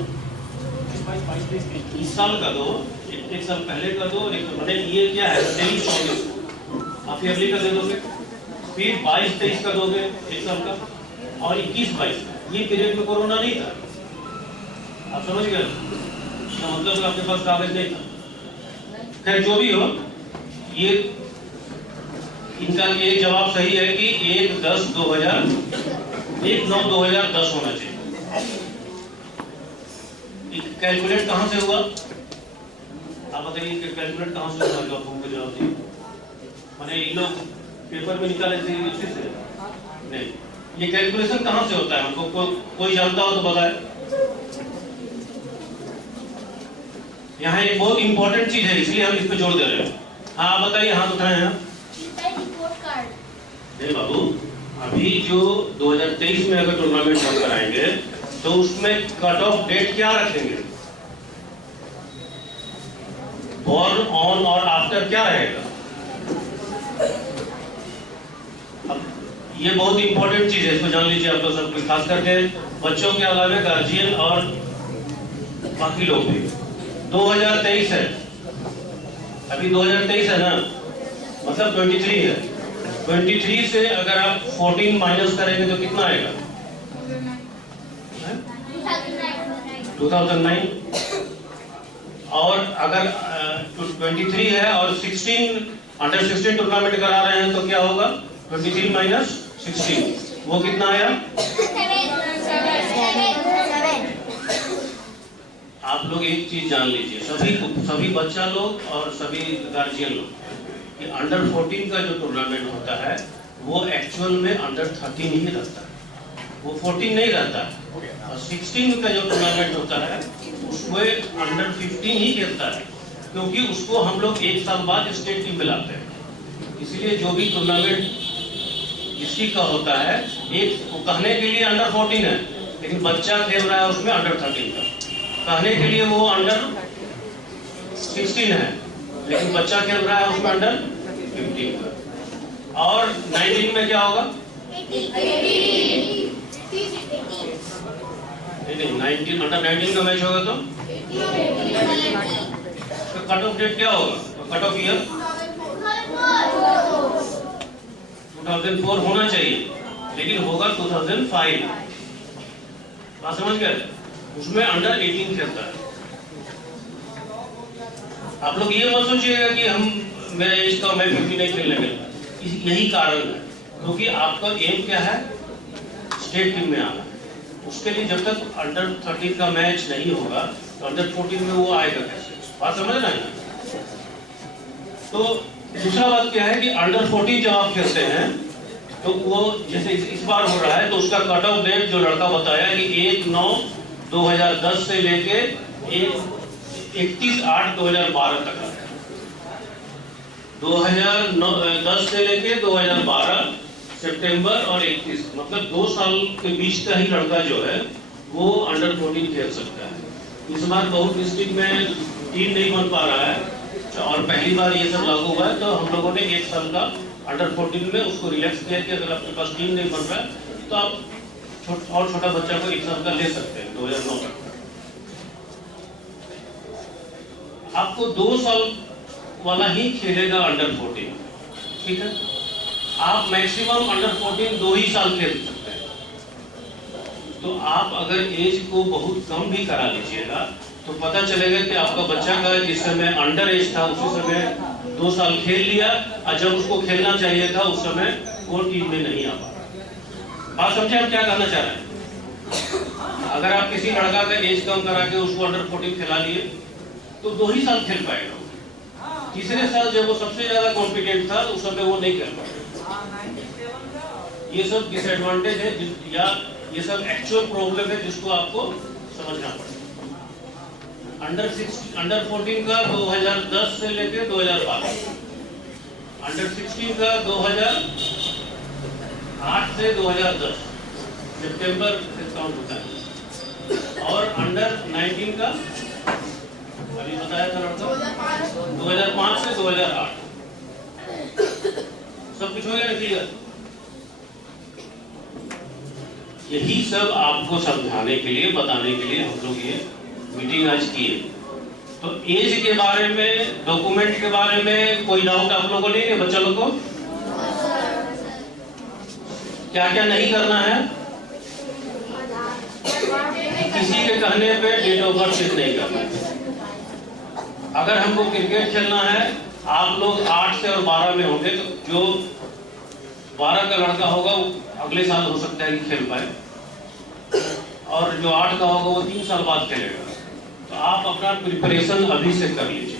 इस साल का दो, एक साल पहले का दो, मैंने ये क्या है 23-24 आप ईयरली का दे दोगे, फिर 22-23 का दोगे 1 साल का, और 21-22 ये पीरियड में कोरोना नहीं था। आप समझ गए? इसका मतलब आपके पास कागज नहीं था। खैर जो भी हो, ये इनका ये जवाब सही है कि 1/10/2010 होना चाहिए। कैलकुलेट कहां से हुआ? आप बताइए कि कैलकुलेट कहां से हुआ? जो आप हमको जवाब दिए, माने ये लोग पेपर में निकाले थे इसी से? नहीं, ये कैलकुलेशन कहां से होता है? हमको कोई जानता हो तो बताए। यहाँ एक बहुत इंपॉर्टेंट चीज है, इसलिए हम इस पे जोर दे रहे हैं। हाँ आप बताइए, हाथ उठाए हैं। Report card. नहीं बाबू, अभी जो 2023 में अगर टूर्नामेंट हम कराएंगे तो उसमें कट ऑफ डेट क्या रखेंगे? बॉर्न ऑन और आफ्टर क्या रहेगा? अब ये बहुत इंपॉर्टेंट चीज है, इसको जान लीजिए आप लोग सब, खास करके बच्चों के अलावा गार्जियन और बाकी लोग भी। 2023 है, अभी 2023 है ना, मतलब 23 है। 23 से अगर आप 14 माइनस करेंगे तो कितना आएगा? 2009। और अगर 23 है और 16 अंडर 16 टूर्नामेंट करा रहे हैं तो क्या होगा? 23 माइनस 16 वो कितना आया? आप लोग एक चीज जान लीजिए, सभी बच्चा लोग और सभी गार्जियन लोग, कि अंडर 14 का जो टूर्नामेंट होता है वो एक्चुअल में अंडर 13 ही रहता है, वो 14 नहीं रहता है। और 16 का जो टूर्नामेंट होता है उसमें अंडर 15 ही खेलता है, क्योंकि उसको हम लोग 1 साल बाद स्टेट टीम में लाते हैं। इसलिए जो भी टूर्नामेंट इसी का होता है, एक कहने के लिए अंडर 14 है, लेकिन बच्चा खेल रहा है उसमें अंडर 13 का। कहने के लिए वो अंडर 16 है, लेकिन बच्चा खेल रहा है उसमें अंडर 15 का। और 19 में क्या होगा? नहीं, 19 अंडर 19 का मैच होगा तो कट ऑफ डेट क्या होगा? कट ऑफ ईयर 2004 होना चाहिए, लेकिन होगा 2005। बात समझ गए? उसमें अंडर 18 खेलता है। आप लोग ये मत सोचिएगा कि हम मेरे एज का मैं 50 नहीं खेलने का, यही कारण है, क्योंकि आपका एम क्या है? स्टेट टीम में आना। उसके लिए जब तक अंडर 13 का मैच नहीं होगा तो अंडर 14 में वो आएगा कैसे? बात समझ रहे हैं? तो दूसरा बात क्या है कि अंडर 14 जब आप खेलते हैं तो वो जैसे इस बार हो रहा है, तो उसका कट ऑफ डेट जो लड़का बताया कि 1/9/2010 से लेके 31/8/2012 तक है। 2010 से लेके 2012 सितंबर और 31, मतलब 2 साल के बीच का ही लड़का जो है वो अंडर 14 खेल सकता है। इस बार बहुत डिस्ट्रिक्ट में टीम नहीं बन पा रहा है, और पहली बार ये सब लागू हुआ है, तो हम लोगों ने 1 साल का अंडर 14 में उसको रिलैक्स किया कि अगर आपके पास टीम नहीं बन रहा है तो आप और छोटा बच्चा को 1 साल का ले सकते हैं 2009 तक। आपको 2 साल वाला ही खेलेगा अंडर 14, ठीक है? आप मैक्सिमम अंडर 14 2 ही साल खेल सकते हैं। तो आप अगर एज को बहुत कम भी करा लीजिएगा तो पता चलेगा कि आपका बच्चा का जिस समय अंडर एज था उसी समय 2 साल खेल लिया, और जब उसको खेलना चाहिए था उस समय वो टीम में नहीं आ पा। बात समझे हम क्या कहना चाह रहे हैं? अगर आप किसी लड़का का एज कम करा के उसको अंडर 14 खिला लिए तो 2 ही साल खेल पाएगा। तीसरे साल जब वो सबसे ज्यादा कॉम्पिटेंट था उस समय वो नहीं खेल पाएगा। ये सब डिसएडवांटेज है या ये सब एक्चुअल प्रॉब्लम है जिसको आपको समझना पड़ेगा। अंडर 14 का 2010 से लेकर 2012, अंडर 16 का 2008 से 2010 सितंबर से काउंट होता है, और अंडर 19 का अभी बताया था लड़का 2005 से 2008। सब कुछ हो गया ना क्लियर? यही सब आपको समझाने के लिए, बताने के लिए हम लोग ये मीटिंग आज की है। तो एज के बारे में, डॉक्यूमेंट के बारे में कोई डाउट आप लोगों को नहीं है? बच्चा लोग को क्या क्या नहीं करना है? किसी के कहने पे डेट ऑफ बर्थ चेक नहीं करना। अगर हमको क्रिकेट खेलना है, आप लोग 8 से और 12 में होंगे, तो जो 12 का लड़का होगा वो अगले साल हो सकता है कि खेल पाए, और जो 8 का होगा वो 3 साल बाद खेलेगा। तो आप अपना प्रिपरेशन अभी से कर लीजिए।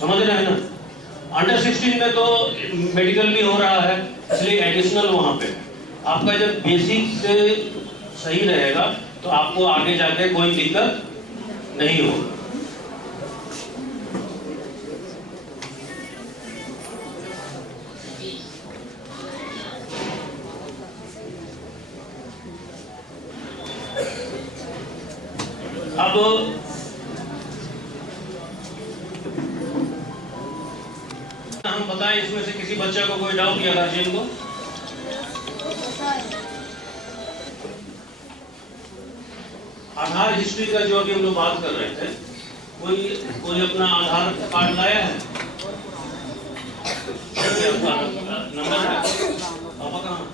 समझ रहे हैं ना? अंडर 16 में तो मेडिकल भी हो रहा है, इसलिए एडिशनल वहां पे आपका जब बेसिक से सही रहेगा तो आपको आगे जाके कोई दिक्कत नहीं होगी। अब हम बताएं इसमें से किसी बच्चे को कोई डाउट या गार्जियन को? आधार हिस्ट्री का जो अभी हम लोग बात कर रहे थे, कोई अपना आधार कार्ड लाया है? नंबर है? पापा कहाँ?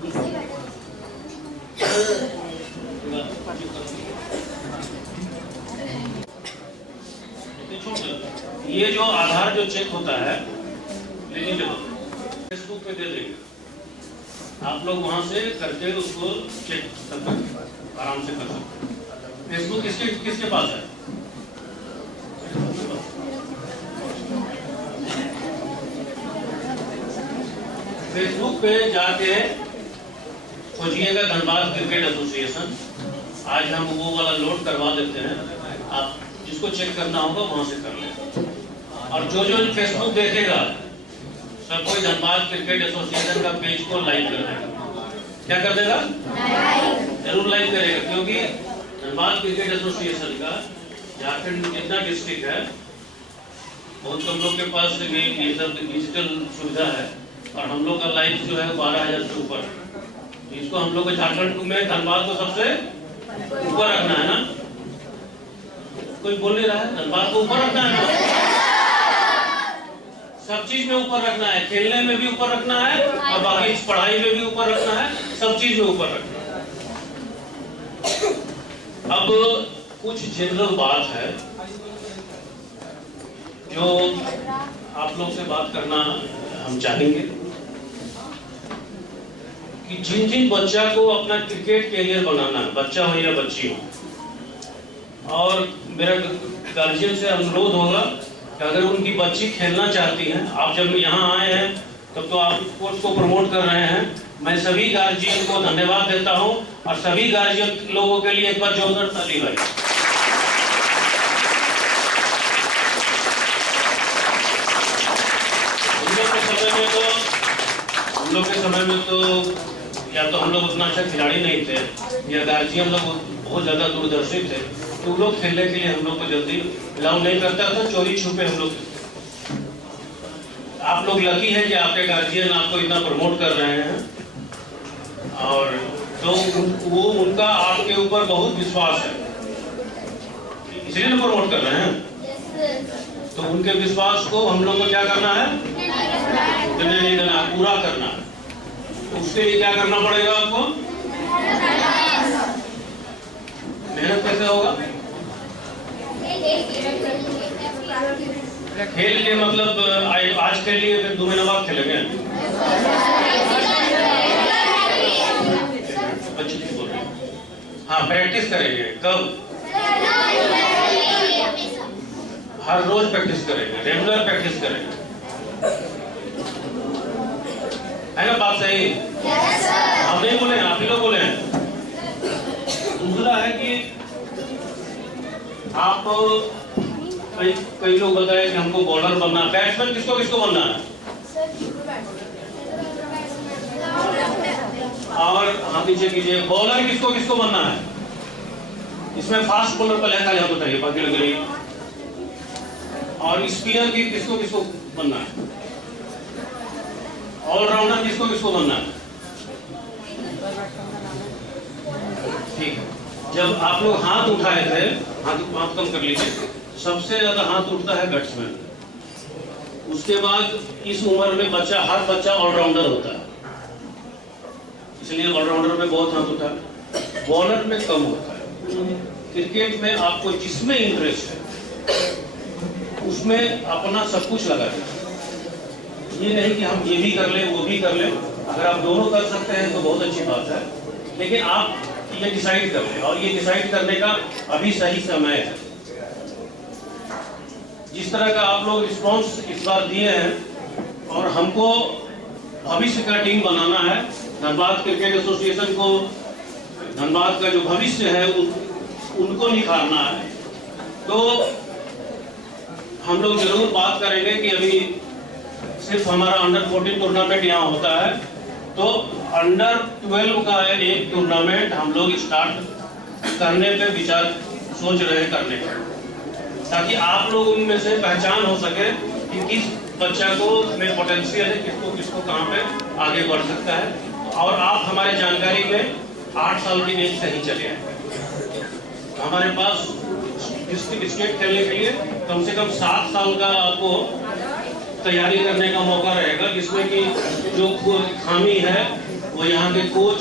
ये जो आधार जो चेक होता है, लेकिन फेसबुक पे दे देंगे, आप लोग वहां से करके उसको चेक कर सकते, आराम से कर सकते। फेसबुक किसके पास है? फेसबुक पे जाके खोजिएगा धनबाद क्रिकेट एसोसिएशन। आज हम वो वाला लोड करवा देते हैं, आप जिसको चेक करना होगा वहां से कर लें। और जो फेसबुक देखेगा सब कोई धनबाद क्रिकेट एसोसिएशन का पेज को लाइक कर देगा। क्या कर देगा? जरूर लाइक करेगा, क्योंकि धनबाद क्रिकेट एसोसिएशन का झारखंड में जितना डिस्ट्रिक्ट है, बहुत कम लोग के पास ये सब डिजिटल सुविधा है, और हम लोग का लाइक जो है 12,000 से ऊपर। इसको हम लोग को झारखंड में धनबाद को सबसे ऊपर रखना है ना? कोई बोल नहीं रहा है? धनबाद को ऊपर रखना है ना? सब चीज में ऊपर रखना है, खेलने में भी ऊपर रखना है, और बाकी पढ़ाई में भी ऊपर रखना है, सब चीज में ऊपर रखना है। अब कुछ जनरल बात है जो आप लोग से बात करना हम चाहेंगे कि जिन बच्चा को अपना क्रिकेट कैरियर बनाना है, बच्चा हो या बच्ची हो, और मेरा गार्जियन से अनुरोध होगा कि अगर उनकी बच्ची खेलना चाहती है, आप जब यहाँ आए हैं तब तो आप स्पोर्ट्स को प्रमोट कर रहे हैं, मैं सभी गार्जियन को धन्यवाद देता हूँ, और सभी गार्जियन लोगों के लिए एक बार जोरदार ताली भाई। हम लोग के समय में तो या तो हम लोग उतना अच्छा खिलाड़ी नहीं थे, या गार्जियन लोग बहुत ज्यादा दूरदर्शी थे, तो लोग खेलने के लिए हम लोग को जल्दी अलाउ नहीं करता था, चोरी छुपे हम लोग। आप लोग लकी है कि आपके गार्जियन आपको इतना प्रमोट कर रहे हैं, और तो वो उनका आपके ऊपर बहुत विश्वास है, इसलिए ना प्रमोट कर रहे हैं। तो उनके विश्वास को हम लोग को क्या करना है? नहीं देना, पूरा करना है। उसके लिए क्या करना पड़ेगा आपको? कैसे होगा? खेल के मतलब आज खेल लिए फिर 2 महीने बाद खेलेंगे। अच्छी बोल रहे। हाँ, प्रैक्टिस करेंगे। कब? हर रोज प्रैक्टिस करेंगे, रेगुलर प्रैक्टिस करेंगे, है ना बात सही? हम नहीं बोले, आप ही लोग बोले हैं। दूसरा है कि आप कई लोग बताए कि हमको बॉलर बनना है। बैट्समैन किसको किसको बनना है? और हाँ पीछे कीजिए, बॉलर किसको किसको बनना है? इसमें फास्ट बॉलर पहले खाली आप बताइए, बाकी लग रही। और स्पिनर की किसको किसको बनना है? ऑलराउंडर किसको किसको बनना है? ठीक है। जब आप लोग हाथ उठाए थे, हाथ कम कर लीजिए, सबसे ज्यादा हाथ उठता है बैट्समैन। उसके बाद इस उम्र में बच्चा, हर बच्चा ऑलराउंडर होता है, इसलिए ऑलराउंडर में बहुत हाथ उठा है, बॉलर में कम होता है। क्रिकेट में आपको जिसमें इंटरेस्ट है उसमें अपना सब कुछ लगा दें। ये नहीं कि हम ये भी कर ले वो भी कर ले। अगर आप दोनों कर सकते हैं तो बहुत अच्छी बात है, लेकिन आप ये डिसाइड कर लें, और ये डिसाइड करने का अभी सही समय है। जिस तरह का आप लोग रिस्पॉन्स इस बार दिए हैं, और हमको भविष्य का टीम बनाना है, धनबाद क्रिकेट एसोसिएशन को, धनबाद का जो भविष्य है उनको निखारना है, तो हम लोग जरूर बात करेंगे कि अभी सिर्फ हमारा अंडर 14 टूर्नामेंट यहाँ होता है, तो अंडर 12 का एक टूर्नामेंट हम लोग स्टार्ट करने पे विचार सोच रहे हैं करने का, ताकि आप लोग उनमें से पहचान हो सके कि किस बच्चा को में पोटेंशियल है, किसको किसको कहाँ पे आगे बढ़ सकता है। और आप हमारे जानकारी में 8 साल की एज से ही चले आए। हमारे पास डिस्ट्रिक्ट स्टेट खेलने के लिए कम से कम 7 साल का आपको तैयारी करने का मौका रहेगा, जिसमें कि जो खामी है वो यहाँ के कोच,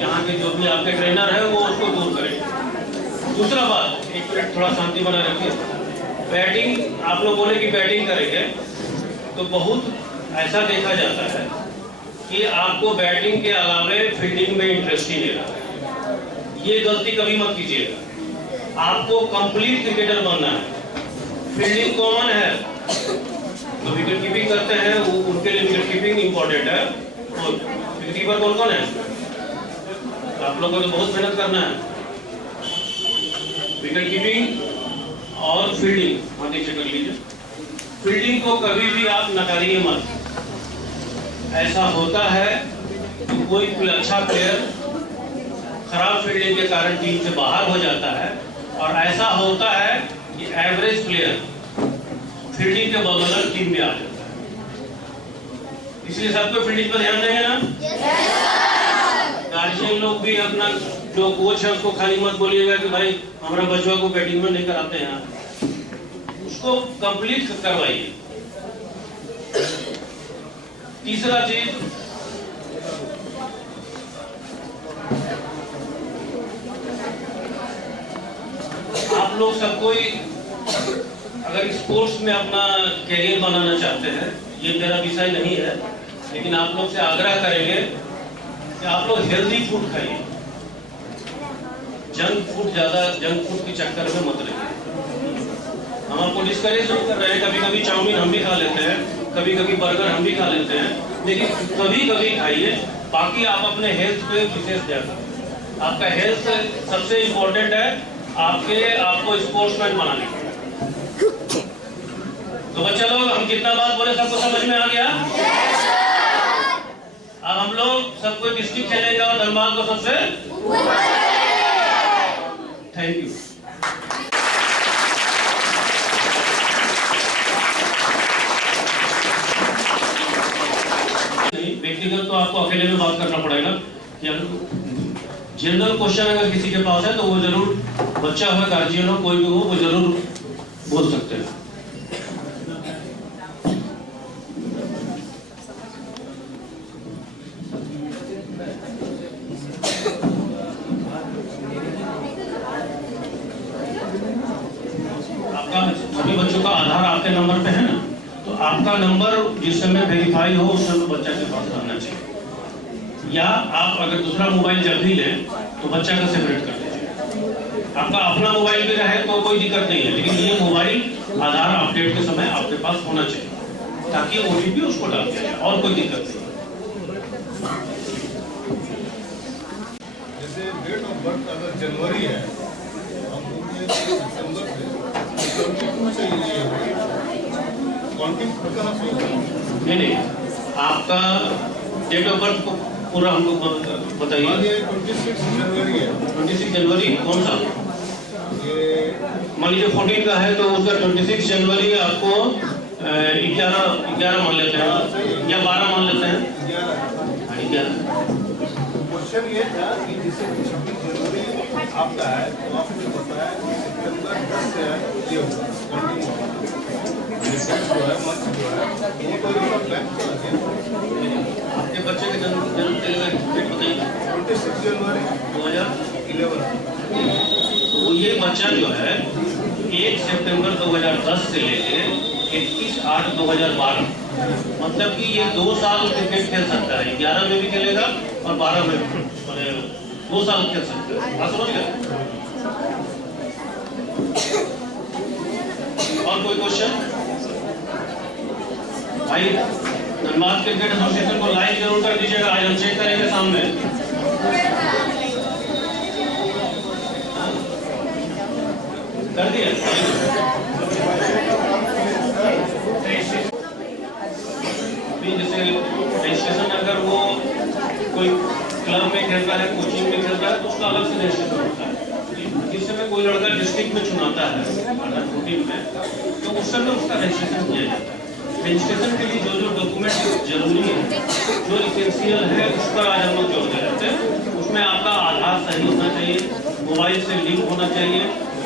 यहाँ के जो भी आपके ट्रेनर है वो उसको दूर करेंगे। दूसरा बात, एक मिनट थोड़ा शांति बनाए रखिए। बैटिंग, आप लोग बोले कि बैटिंग करेंगे, तो बहुत ऐसा देखा जाता है कि आपको बैटिंग के अलावे फील्डिंग में इंटरेस्ट ही नहीं रहा। ये गलती कभी मत कीजिएगा। आपको कंप्लीट क्रिकेटर बनना है। फील्डिंग कॉमन है, तो विकेट कीपिंग करते हैं उनके लिए विकेट कीपिंग इंपॉर्टेंट है। और विकेट कीपर कौन कौन है? आप लोगों को तो बहुत मेहनत करना है। विकेट कीपिंग और फील्डिंग, हाँ नीचे कर लीजिए। फील्डिंग को कभी भी आप नकारिए मत। ऐसा होता है कि कोई अच्छा प्लेयर खराब फील्डिंग के कारण टीम से बाहर हो जाता है, और ऐसा होता है कि एवरेज प्लेयर फील्डिंग के बदौलत टीम में आ जाता है। इसलिए सबको फील्डिंग पर ध्यान देंगे ना। गार्जियन लोग भी अपना जो कोच है उसको खाली मत बोलिएगा कि भाई हमारा बच्चों को बैटिंग में नहीं कराते हैं, उसको कंप्लीट करवाइए। तीसरा चीज, आप लोग सब कोई अगर स्पोर्ट्स में अपना कैरियर बनाना चाहते हैं, ये मेरा विषय नहीं है, लेकिन आप लोग से आग्रह करेंगे कि आप लोग हेल्दी फूड खाइए। जंक फूड के चक्कर में मत रहिए। हम आपको डिस्करेज नहीं कर रहे हैं। कभी कभी चाउमीन हम भी खा लेते हैं, कभी कभी बर्गर हम भी खा लेते हैं, लेकिन कभी कभी खाइए। बाकी आप अपने हेल्थ पे विशेष ध्यान रखें। आपका हेल्थ सबसे इम्पोर्टेंट है आपको स्पोर्ट्समैन बनाने के। तो बच्चा लोग, हम कितना बात बोले सबको समझ में आ गया? अब हम लोग सबको डिस्ट्रिक्ट खेलेंगे और धनबाद को सबसे। Thank you. व्यक्तिगत तो आपको अकेले में बात करना पड़ेगा। जनरल क्वेश्चन अगर किसी के पास है तो वो जरूर, बच्चा हो गार्जियन हो कोई भी हो, वो जरूर बोल सकते हैं। आपका नंबर जिस समय वेरीफाई हो उस समय बच्चा के पास रहना चाहिए, या आप अगर दूसरा मोबाइल जब भी लें तो बच्चा का सेपरेट कर दीजिए। आपका अपना मोबाइल भी रहे तो कोई दिक्कत नहीं है, लेकिन ये मोबाइल आधार अपडेट के समय आपके पास होना चाहिए ताकि OTP उसको डाल दिया जाए, और कोई दिक्कत नहीं। जैसे डेट ऑफ बर्थ अगर जनवरी है, हम दिसंबर से नहीं, आपका डेट ऑफ बर्थ को पूरा हम लोग बताइए। 26 जनवरी है। 26 जनवरी कौन सा? मान लीजिए 14 का है तो उसका 26 जनवरी आपको 11 मान लेते हैं या 12 मान लेते हैं। 11। क्वेश्चन ये था कि जैसे 26 जनवरी आपका है तो आपको पता है कि सितंबर 10 से ये होगा जो है मंथ जो है वो तो इसका बैंक चला गया। आपके बच्चे के जन्म डेट बताइए। 26 जनवरी 2011। तो ये बच्चा जो है 1 सितंबर 2010 से लेके 21/8/2012, मतलब कि ये 2 साल क्रिकेट खेल सकता है। 11 में भी खेलेगा और 12 में भी, 2 साल खेल सकता है। आप समझ गए? और कोई क्वेश्चन? भाई धनबाद क्रिकेट एसोसिएशन को लाइक जरूर कर दीजिएगा, आज हम चेक करेंगे सामने। कर दिया। जैसे रजिस्ट्रेशन अगर वो कोई क्लब में खेलता है, कोचिंग में खेलता है तो उसका अलग से रजिस्ट्रेशन होता है। जिस समय कोई लड़का डिस्ट्रिक्ट में चुनाता है अंडर-14 में, तो उस समय उसका रजिस्ट्रेशन किया जाता है। रजिस्ट्रेशन के लिए जो डॉक्यूमेंट जरूरी है, जो इसेंशियल है, उस पर आज हम लोग जोर दे रहे थे। उसमें आपका आधार सही होना चाहिए, मोबाइल से लिंक होना चाहिए,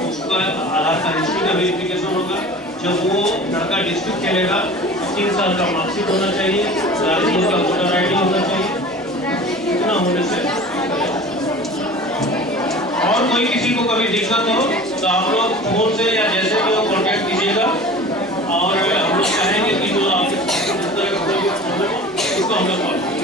उसका आधार का हिस्ट्री का वेरिफिकेशन होगा। जब वो लड़का डिस्ट्रिक्ट खेलेगा 3 साल का मार्कशीट होना चाहिए, 4 दिन का वोटर ID होना चाहिए। इतना होने से और कोई किसी को कभी दिक्कत हो तो आप लोग फोन से या जैसे भी हो कॉन्टेक्ट कीजिएगा, और हम लोग चाहेंगे कि जो आपके इस तरह का कोई भी प्रॉब्लम हो उसको हम लोग सॉल्व करें।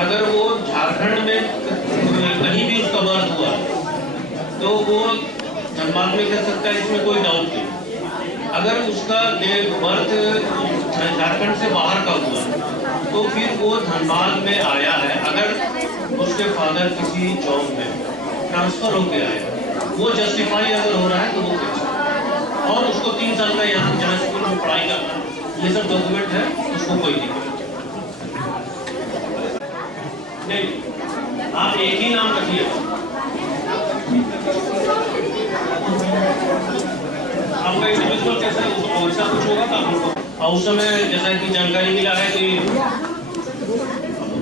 अगर वो झारखंड में कहीं भी उसका बर्थ हुआ तो वो धनबाद में कर सकता है, इसमें कोई डाउट नहीं। अगर उसका बर्थ झारखंड से बाहर का हुआ तो फिर वो धनबाद में आया है, अगर उसके फादर किसी जॉब में ट्रांसफर होके आया, वो जस्टिफाई अगर हो रहा है तो वो कर सकता है। और उसको 3 साल का यहाँ जहाँ स्कूल में पढ़ाई करना है, ये सब डॉक्यूमेंट है, उसको कोई दिक्कत नहीं। आप एक ही नाम रखिए। आपका इंडिविजुअल कैसा है, वैसा कुछ होगा तो आपको, और उस समय जैसा कि जानकारी मिला है कि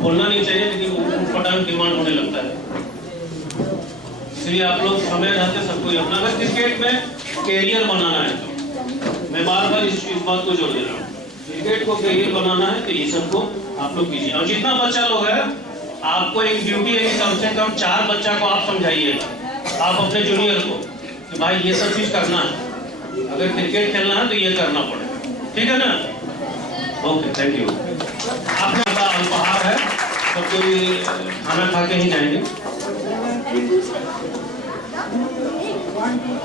बोलना नहीं चाहिए, लेकिन फटाफट डिमांड होने लगता है, इसलिए आप लोग समय रहते सबको अपना, अगर क्रिकेट में कैरियर बनाना है तो मैं बार बार इस बात को जोड़ दे रहा हूँ, क्रिकेट को कैरियर बनाना है तो ये सबको आप लोग कीजिए। और जितना बच्चा लोग है, आपको एक ड्यूटी है कि कम से कम 4 बच्चा को आप समझाइएगा, आप अपने जूनियर को, कि भाई ये सब चीज करना है, अगर क्रिकेट खेलना है तो ये करना पड़ेगा, ठीक है ना? Okay, thank you. आपका अल्पाहार है, सब कोई खाना खा के ही जाएंगे। One, two,